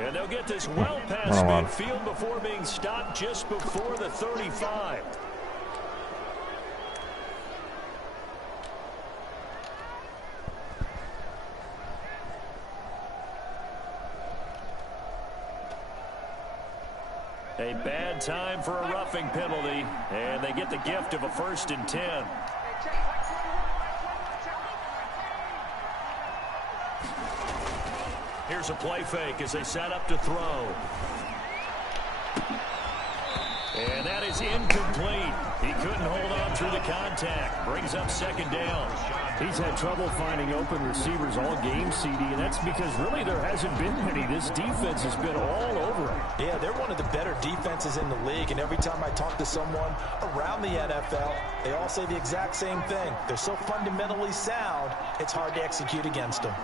And they'll get this well past midfield before being stopped just before the 35. A bad time for a roughing penalty, and they get the gift of a 1st and 10. Here's a play fake as they set up to throw. And that is incomplete. He couldn't hold on through the contact. Brings up 2nd down. He's had trouble finding open receivers all game, CD, and that's because really there hasn't been many. This defense has been all over him. Yeah, they're one of the better defenses in the league, and every time I talk to someone around the NFL, they all say the exact same thing. They're so fundamentally sound, it's hard to execute against them.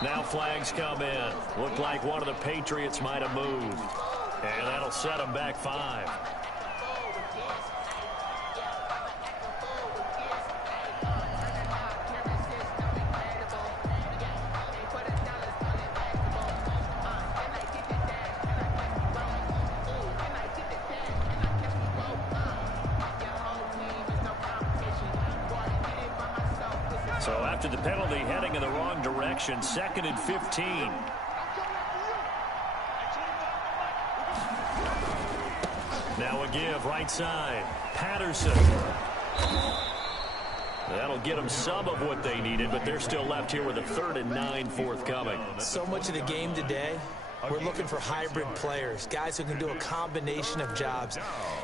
Now flags come in. Looked like one of the Patriots might have moved. And that'll set them back 5. So after the penalty, heading in the wrong direction, 2nd and 15. Now a give, right side. Patterson. That'll get them some of what they needed, but they're still left here with a 3rd and 9 forthcoming. So much of the game today, we're looking for hybrid players, guys who can do a combination of jobs.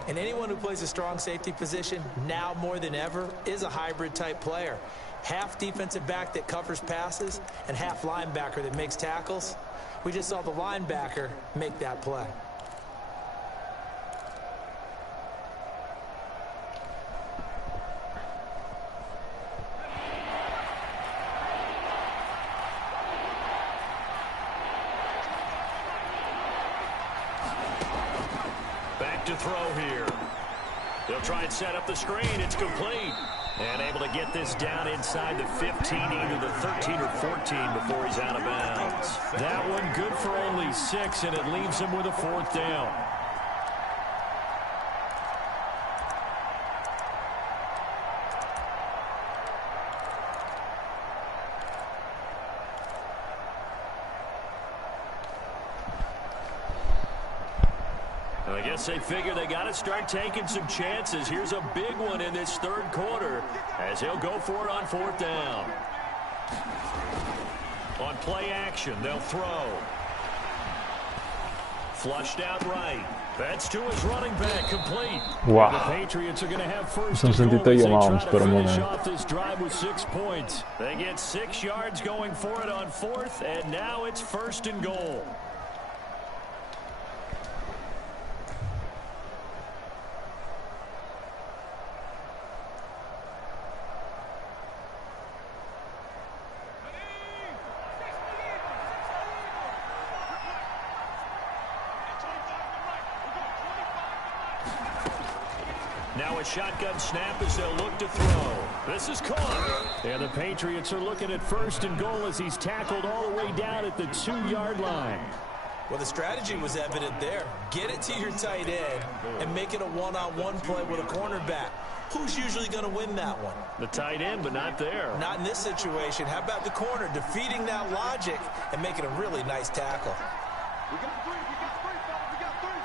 And anyone who plays a strong safety position, now more than ever, is a hybrid type player. Half defensive back that covers passes and half linebacker that makes tackles. We just saw the linebacker make that play. Back to throw here. They'll try and set up the screen. It's complete. And able to get this down inside the 15, either the 13 or 14 before he's out of bounds. That one good for only 6, and it leaves him with a 4th down. I guess they figure they got to start taking some chances. Here's a big one in this 3rd quarter as he'll go for it on 4th down. On play action, they'll throw. Flushed out right. That's to his running back, complete. Wow. The Patriots are going to have 1st Sono sentito io Mounds per un momento. off this drive with 6 points. They get 6 yards going for it on 4th, and now it's 1st and goal. Now a shotgun snap as they'll look to throw. This is caught. And the Patriots are looking at 1st and goal as he's tackled all the way down at the 2-yard line. Well, the strategy was evident there. Get it to your tight end and make it a one-on-one play with a cornerback. Who's usually going to win that one? The tight end, but not there. Not in this situation. How about the corner defeating that logic and making a really nice tackle? We got three, fellas, we got three.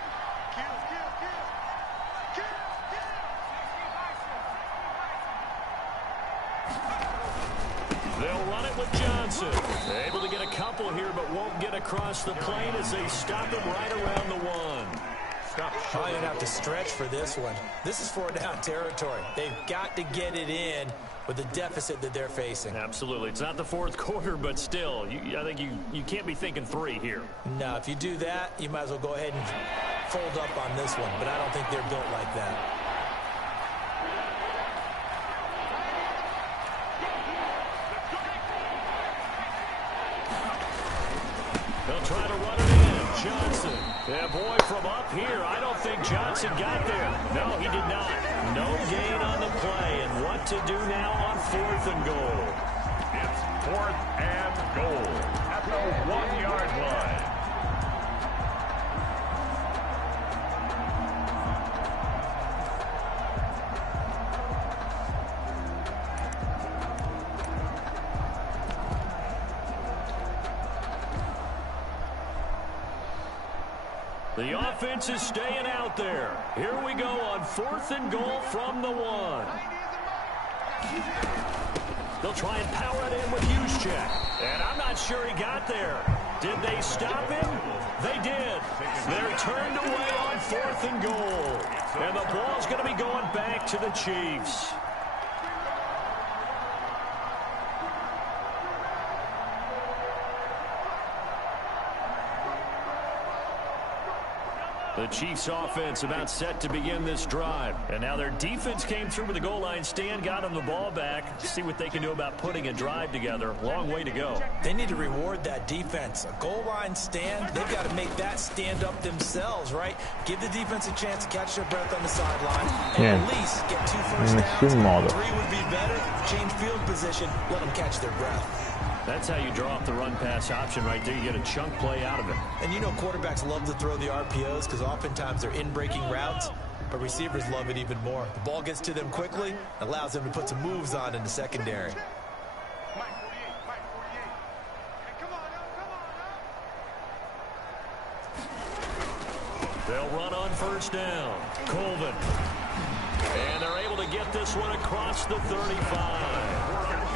Kill. They'll run it with Johnson. Able to get a couple here, but won't get across the plane as they stop him right around the 1. Probably going to have to stretch for this one. This is 4-down territory. They've got to get it in with the deficit that they're facing. Absolutely. It's not the 4th quarter, but still, I think you can't be thinking 3 here. No, if you do that, you might as well go ahead and fold up on this one, but I don't think they're built like that. They'll try to run it in. Johnson. Yeah, boy, from up here, I don't think Johnson got there. No, he did not. No gain on the play. And what to do now on 4th and goal? It's 4th and goal at the 1-yard line. The offense is staying out there. Here we go on 4th and goal from the 1. They'll try and power it in with Juszczyk. And I'm not sure he got there. Did they stop him? They did. They're turned away on 4th and goal. And the ball's going to be going back to the Chiefs. The Chiefs offense about set to begin this drive. And now their defense came through with a goal line stand, got them the ball back. See what they can do about putting a drive together. Long way to go. They need to reward that defense. A goal line stand, they've got to make that stand up themselves, right? Give the defense a chance to catch their breath on the sideline and at least get 2 first downs. 3 would be better. Change field position. Let them catch their breath. That's how you draw up the run-pass option right there. You get a chunk play out of it. And you know quarterbacks love to throw the RPOs because oftentimes they're in-breaking routes, but receivers love it even more. The ball gets to them quickly, allows them to put some moves on in the secondary. Mike 48. Hey, come on now. They'll run on 1st down. Colvin. And they're able to get this one across the 35.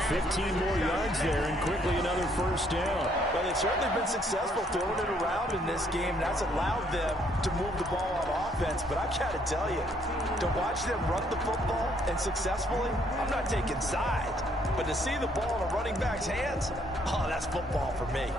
15 more yards there, and quickly another 1st down. Well, they've certainly been successful throwing it around in this game. That's allowed them to move the ball on offense. But I've got to tell you, to watch them run the football and successfully, I'm not taking sides. But to see the ball in a running back's hands, oh, that's football for me.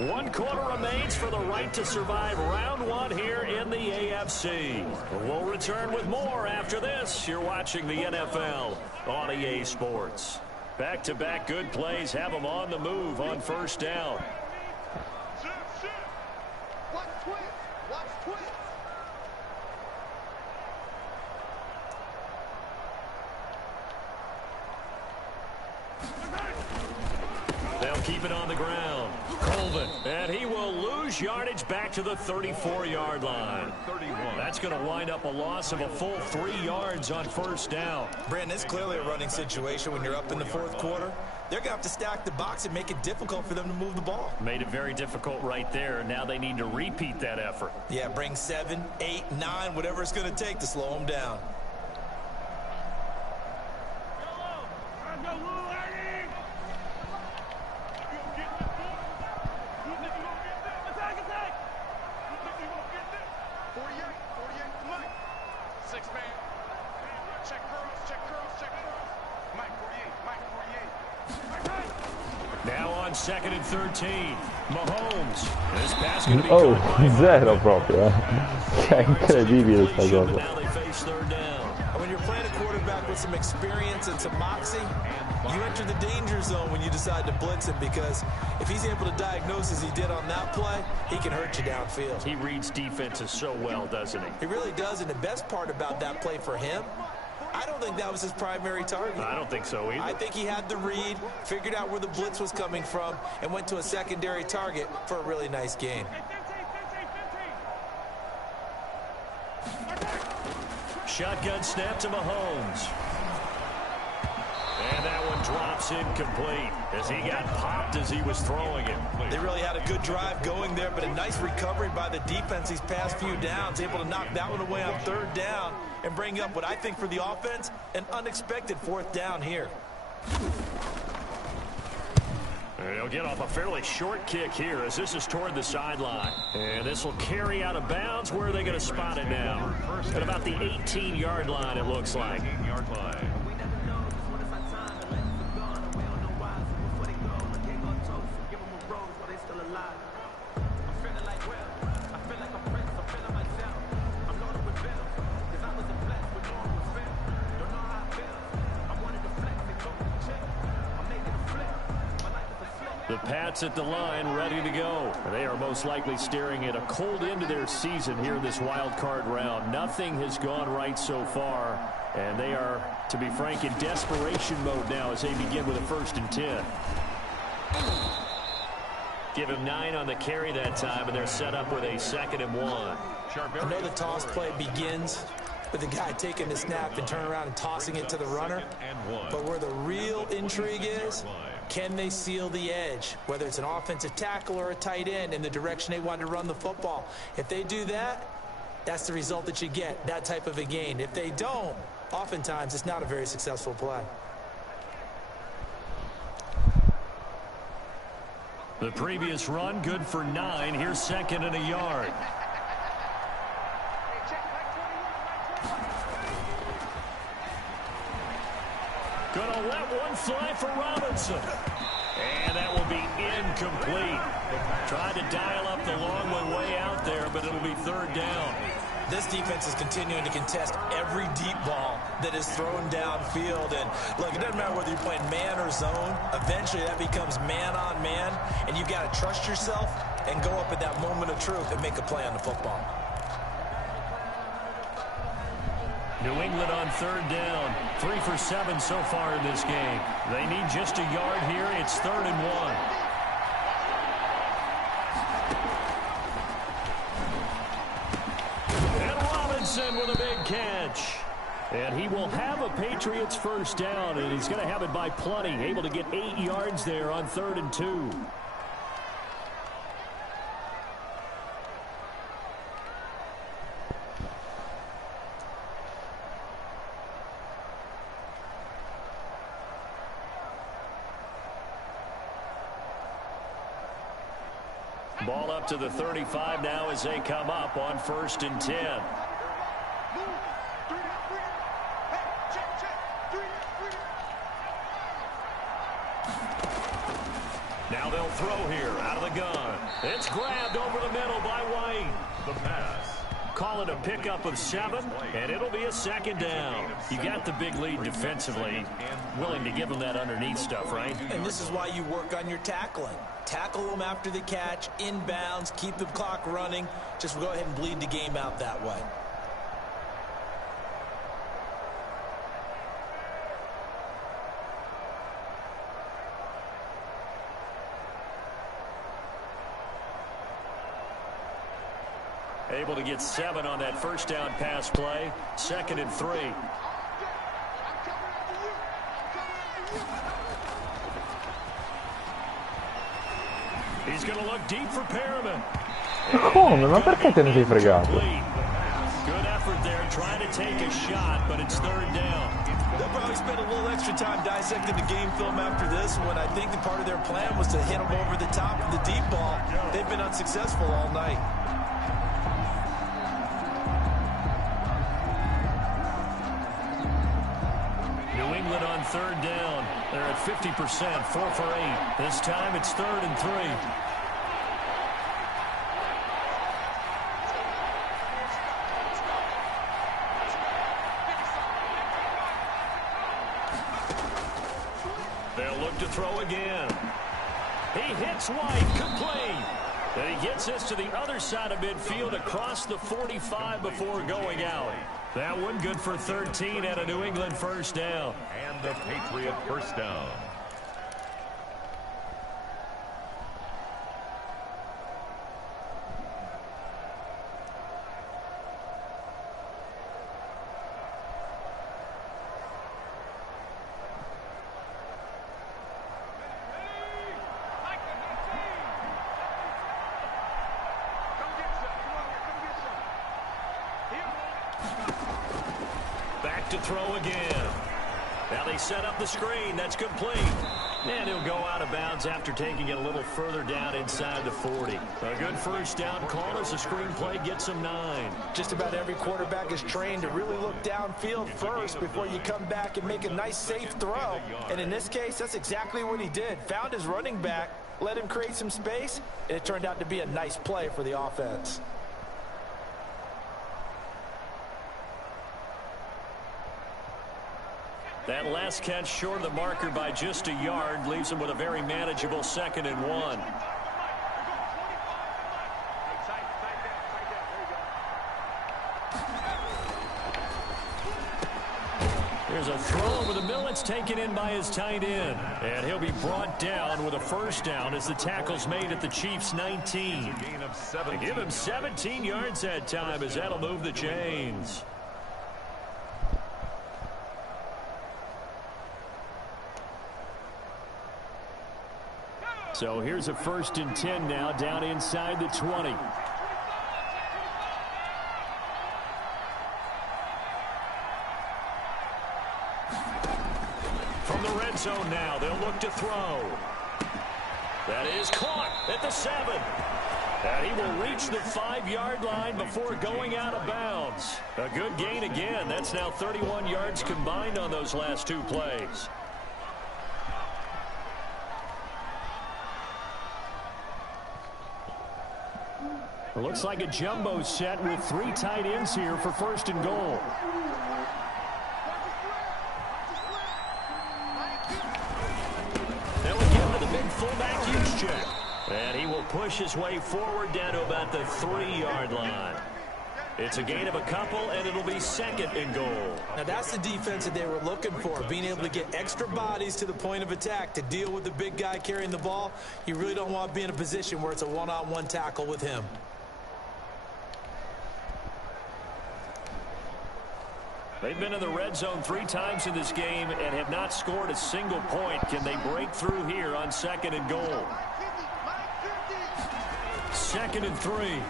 One quarter remains for the right to survive round 1 here in the AFC. We'll return with more after this. You're watching the NFL on EA Sports. Back-to-back good plays have them on the move on 1st down. Watch twist. They'll keep it on the ground. Colvin, and he will lose yardage back to the 34-yard line. That's going to wind up a loss of a full 3 yards on 1st down. Brandon, it's clearly a running situation when you're up in the 4th quarter. They're going to have to stack the box and make it difficult for them to move the ball. Made it very difficult right there. Now they need to repeat that effort. Yeah, bring 7, 8, 9, whatever it's going to take to slow them down. Now on 2nd and 13. Mahomes. This pass going to be zero proprio. Cioè, incredibile sta cosa. Now they face 3rd down. When you're playing a quarterback with some experience and some moxie, you enter the danger zone when you decide to blitz him, because if he's able to diagnose as he did on that play, he can hurt you downfield. He reads defenses so well, doesn't he? He really does, and the best part about that play for him, I don't think that was his primary target. I don't think so either. I think he had the read, figured out where the blitz was coming from, and went to a secondary target for a really nice gain. Shotgun snap to Mahomes. And that one drops incomplete as he got popped as he was throwing it. They really had a good drive going there, but a nice recovery by the defense these past few downs, able to knock that one away on third down and bring up what I think for the offense, an unexpected fourth down here. They'll get off a fairly short kick here as this is toward the sideline. And this will carry out of bounds. Where are they going to spot it now? At about the 18-yard line, it looks like. 18-yard line. The Pats at the line, ready to go. They are most likely staring at a cold end to their season here in this wild card round. Nothing has gone right so far, and they are, to be frank, in desperation mode now as they begin with a 1st and 10. Give him 9 on the carry that time, and they're set up with a 2nd and 1. I know the toss play begins with the guy taking the snap and turning around and tossing it to the runner, but where the real intrigue is, can they seal the edge, whether it's an offensive tackle or a tight end, in the direction they want to run the football? If they do that, that's the result that you get, that type of a gain. If they don't, oftentimes it's not a very successful play. The previous run, good for 9. Here's 2nd and a yard. Gonna let one fly for Robinson. And that will be incomplete. Tried to dial up the long one way out there, but it'll be 3rd down. This defense is continuing to contest every deep ball that is thrown downfield. And look, it doesn't matter whether you're playing man or zone. Eventually that becomes man on man, and you've got to trust yourself and go up at that moment of truth and make a play on the football. New England on 3rd down. 3 for 7 so far in this game. They need just a yard here. It's 3rd and 1. And Robinson with a big catch. And he will have a Patriots 1st down, and he's going to have it by plenty. Able to get 8 yards there on 3rd and 2. Ball up to the 35 now as they come up on 1st and 10. Now they'll throw here out of the gun. It's grabbed over the middle by White. The pass. Call it a pickup of 7, and it'll be a 2nd down. You got the big lead defensively. Willing to give them that underneath stuff, right? And this is why you work on your tackling. Tackle them after the catch, inbounds, keep the clock running. Just go ahead and bleed the game out that way. Able to get 7 on that 1st down pass play. 2nd and 3. He's going to look deep for Perriman. Come? Ma perché te ne sei fregato? Good effort there, trying to take a shot, but it's 3rd down. They'll probably spend a little extra time dissecting the game film after this one. I think the part of their plan was to hit them over the top of the deep ball. They've been unsuccessful all night. New England on 3rd down. They're at 50%, 4 for 8. This time it's 3rd and 3. They'll look to throw again. He hits White, complete. And he gets this to the other side of midfield across the 45 before going out. That one good for 13 and a New England first down. And the Patriot first down. Back to throw again. Now they set up the screen. That's complete. And he'll go out of bounds after taking it a little further down inside the 40. A good first down call as the screen play gets him 9. Just about every quarterback is trained to really look downfield first before you come back and make a nice, safe throw. And in this case, that's exactly what he did. Found his running back, let him create some space, and it turned out to be a nice play for the offense. That last catch short of the marker by just a yard leaves him with a very manageable 2nd and 1. Here's a throw over the middle. It's taken in by his tight end. And he'll be brought down with a first down as the tackle's made at the Chiefs' 19. They give him 17 yards that time as that'll move the chains. So here's a 1st and 10 now down inside the 20. From the red zone now, they'll look to throw. That is caught at the 7. And he will reach the 5-yard line before going out of bounds. A good gain again. That's now 31 yards combined on those last 2 plays. It looks like a jumbo set with 3 tight ends here for 1st and goal. They'll give him to the big fullback use check. And he will push his way forward down to about the 3-yard line. It's a gain of a couple, and it'll be 2nd and goal. Now that's the defense that they were looking for, being able to get extra bodies to the point of attack to deal with the big guy carrying the ball. You really don't want to be in a position where it's a one-on-one tackle with him. They've been in the red zone 3 times in this game and have not scored a single point. Can they break through here on 2nd and goal? 2nd and 3.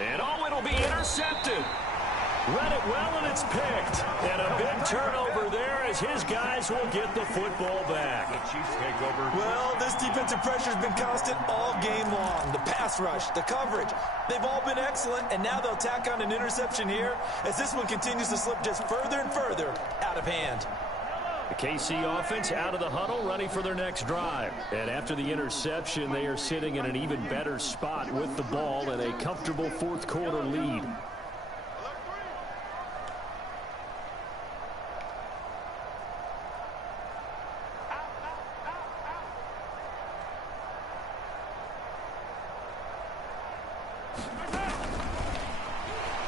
And oh, it'll be intercepted. Read it well, and it's picked. And a big turnover there as his guys will get the football back. The Chiefs take over. Well, this defensive pressure has been constant all game long. The pass rush, the coverage, they've all been excellent, and now they'll tack on an interception here as this one continues to slip just further and further out of hand. The KC offense out of the huddle, ready for their next drive. And after the interception, they are sitting in an even better spot with the ball and a comfortable 4th quarter lead.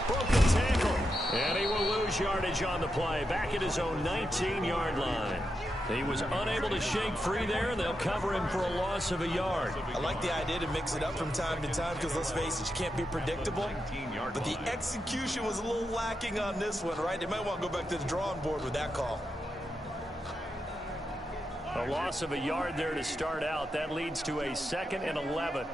Broken tackle. And he will lose yardage on the play. Back at his own 19-yard line. He was unable to shake free there, and they'll cover him for a loss of a yard. I like the idea to mix it up from time to time because, let's face it, you can't be predictable. But the execution was a little lacking on this one, right? They might want to go back to the drawing board with that call. A loss of a yard there to start out. That leads to a 2nd and 11.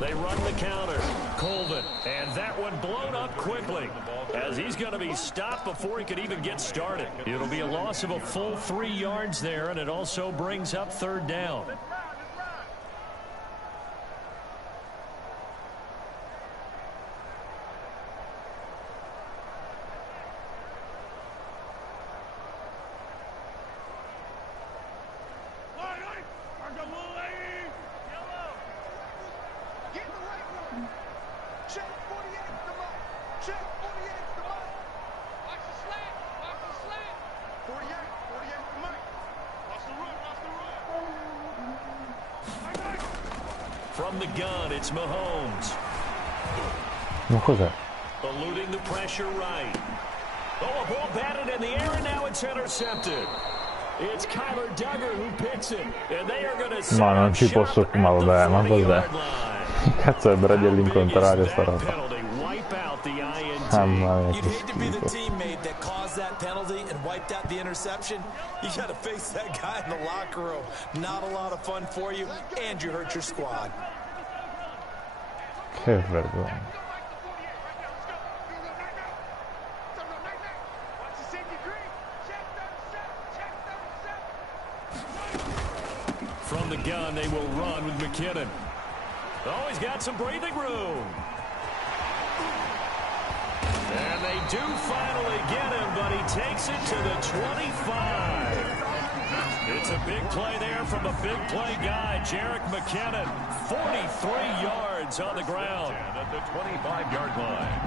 They run the counter. Colvin. And that one blown up quickly as he's going to be stopped before he could even get started. It'll be a loss of a full 3 yards there, and it also brings up 3rd down. from the gun, it's Mahomes. Ma cos'è? Eluding the pressure right. Oh, a ball batted in the air, and now it's intercepted. It's Kyler Duggar who picks it, and they are going to No, non ci posso... Ma vabbè, ma cos'è? Cazzo è Brady all'incontrario sta roba. Mamma mia, You'd che hate to be the schifo. teammate that caused that penalty and wiped out the interception. You got to face that guy in the locker room. Not a lot of fun for you, and you hurt your squad. Che vergogna. From the gun, they will run with McKinnon. Oh, he's got some breathing room. And they do finally get him, but he takes it to the 25. It's a big play there from a big play guy, Jerick McKinnon. 43 yards on the ground. At the 25-yard line.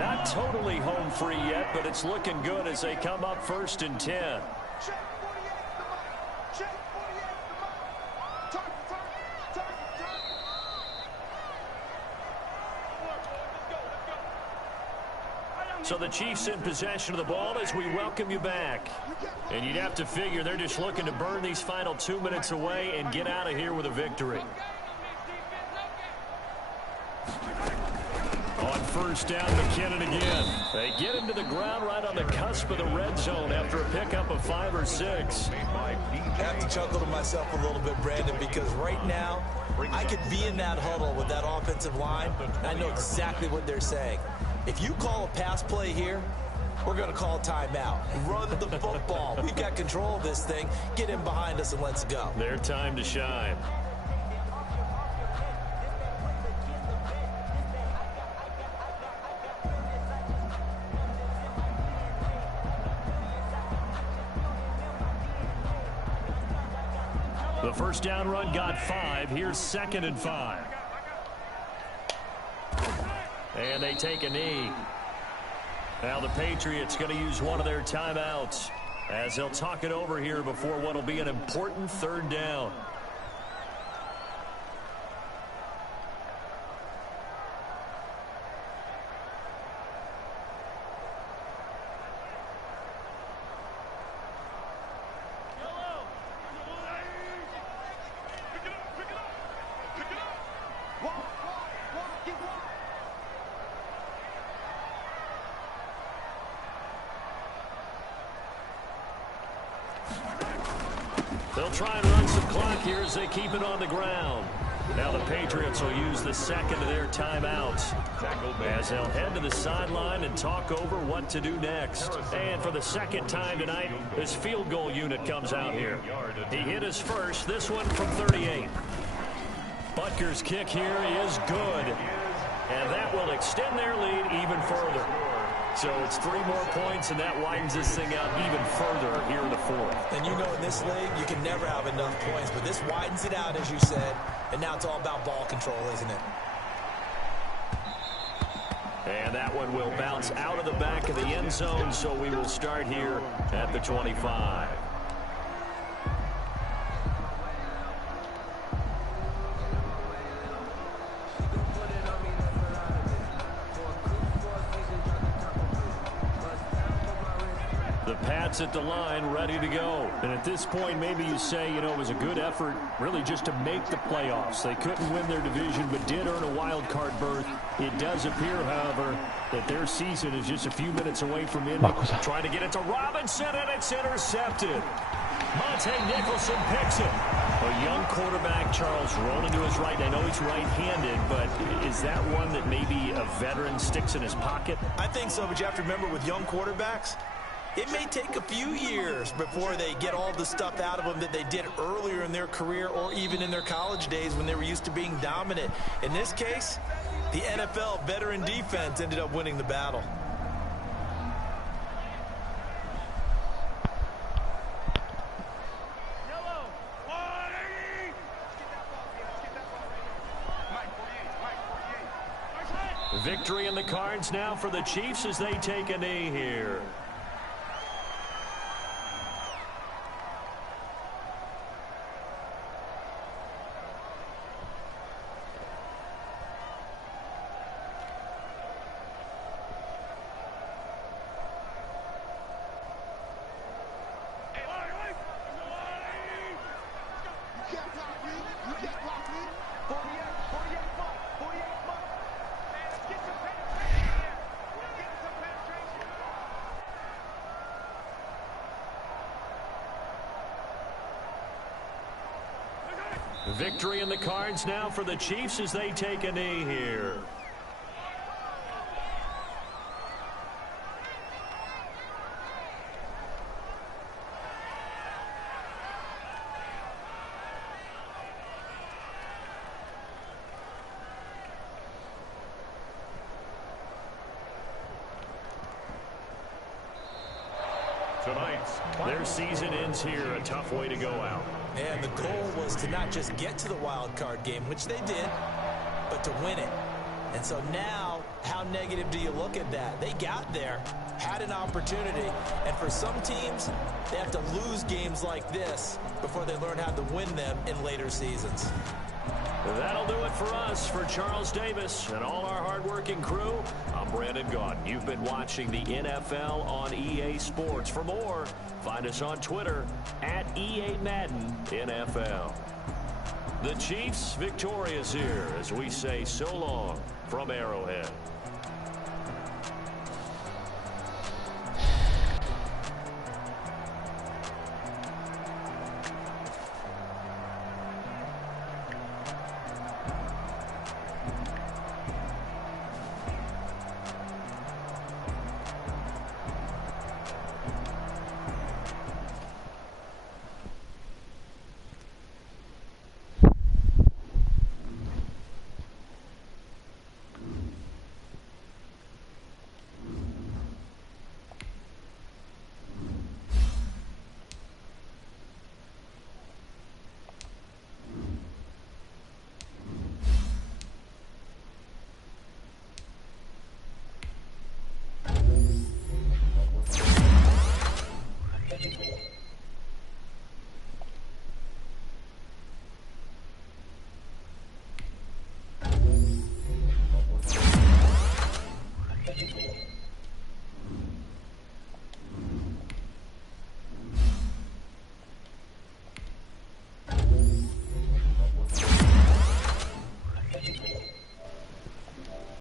Not totally home free yet, but it's looking good as they come up 1st and 10. So the Chiefs in possession of the ball as we welcome you back. And you'd have to figure they're just looking to burn these final 2 minutes away and get out of here with a victory. On 1st down, McKinnon again. They get him to the ground right on the cusp of the red zone after a pickup of 5 or 6. I have to chuckle to myself a little bit, Brandon, because right now I could be in that huddle with that offensive line, and I know exactly what they're saying. If you call a pass play here, we're going to call a timeout. Run the football. We've got control of this thing. Get in behind us and let's go. Their time to shine. The 1st down run got 5. Here's 2nd and 5. And they take a knee. Now the Patriots going to use one of their timeouts as they'll talk it over here before what will be an important 3rd down. They'll try and run some clock here as they keep it on the ground. Now the Patriots will use the 2nd of their timeouts as they'll head to the sideline and talk over what to do next. And for the 2nd time tonight, this field goal unit comes out here. He hit his first, this one from 38. Butker's kick here is good. And that will extend their lead even further. So it's 3 more points, and that widens this thing out even further here in the 4th. And you know in this league, you can never have enough points, but this widens it out, as you said, and now it's all about ball control, isn't it? And that one will bounce out of the back of the end zone, so we will start here at the 25. The Pats at the line, ready to go. And at this point, maybe you say, you know, it was a good effort really just to make the playoffs. They couldn't win their division, but did earn a wild card berth. It does appear, however, that their season is just a few minutes away from ending. Trying to get it to Robinson, and it's intercepted. Monte Nicholson picks it. A young quarterback, Charles, rolling to his right. I know he's right-handed, but is that one that maybe a veteran sticks in his pocket? I think so, but you have to remember with young quarterbacks, it may take a few years before they get all the stuff out of them that they did earlier in their career or even in their college days when they were used to being dominant. In this case, the NFL veteran defense ended up winning the battle. Victory in the cards now for the Chiefs as they take a knee here. Victory in the cards now for the Chiefs as they take a knee here. Their season ends here. A tough way to go out. And the goal was to not just get to the wild card game, which they did, but to win it. And so now, how negative do you look at that? They got there, had an opportunity, and for some teams, they have to lose games like this before they learn how to win them in later seasons. That'll do it for us. For Charles Davis and all our hardworking crew, I'm Brandon Gaudin. You've been watching the NFL on EA Sports. For more, find us on Twitter at EA Madden NFL. The Chiefs victorious here as we say so long from Arrowhead.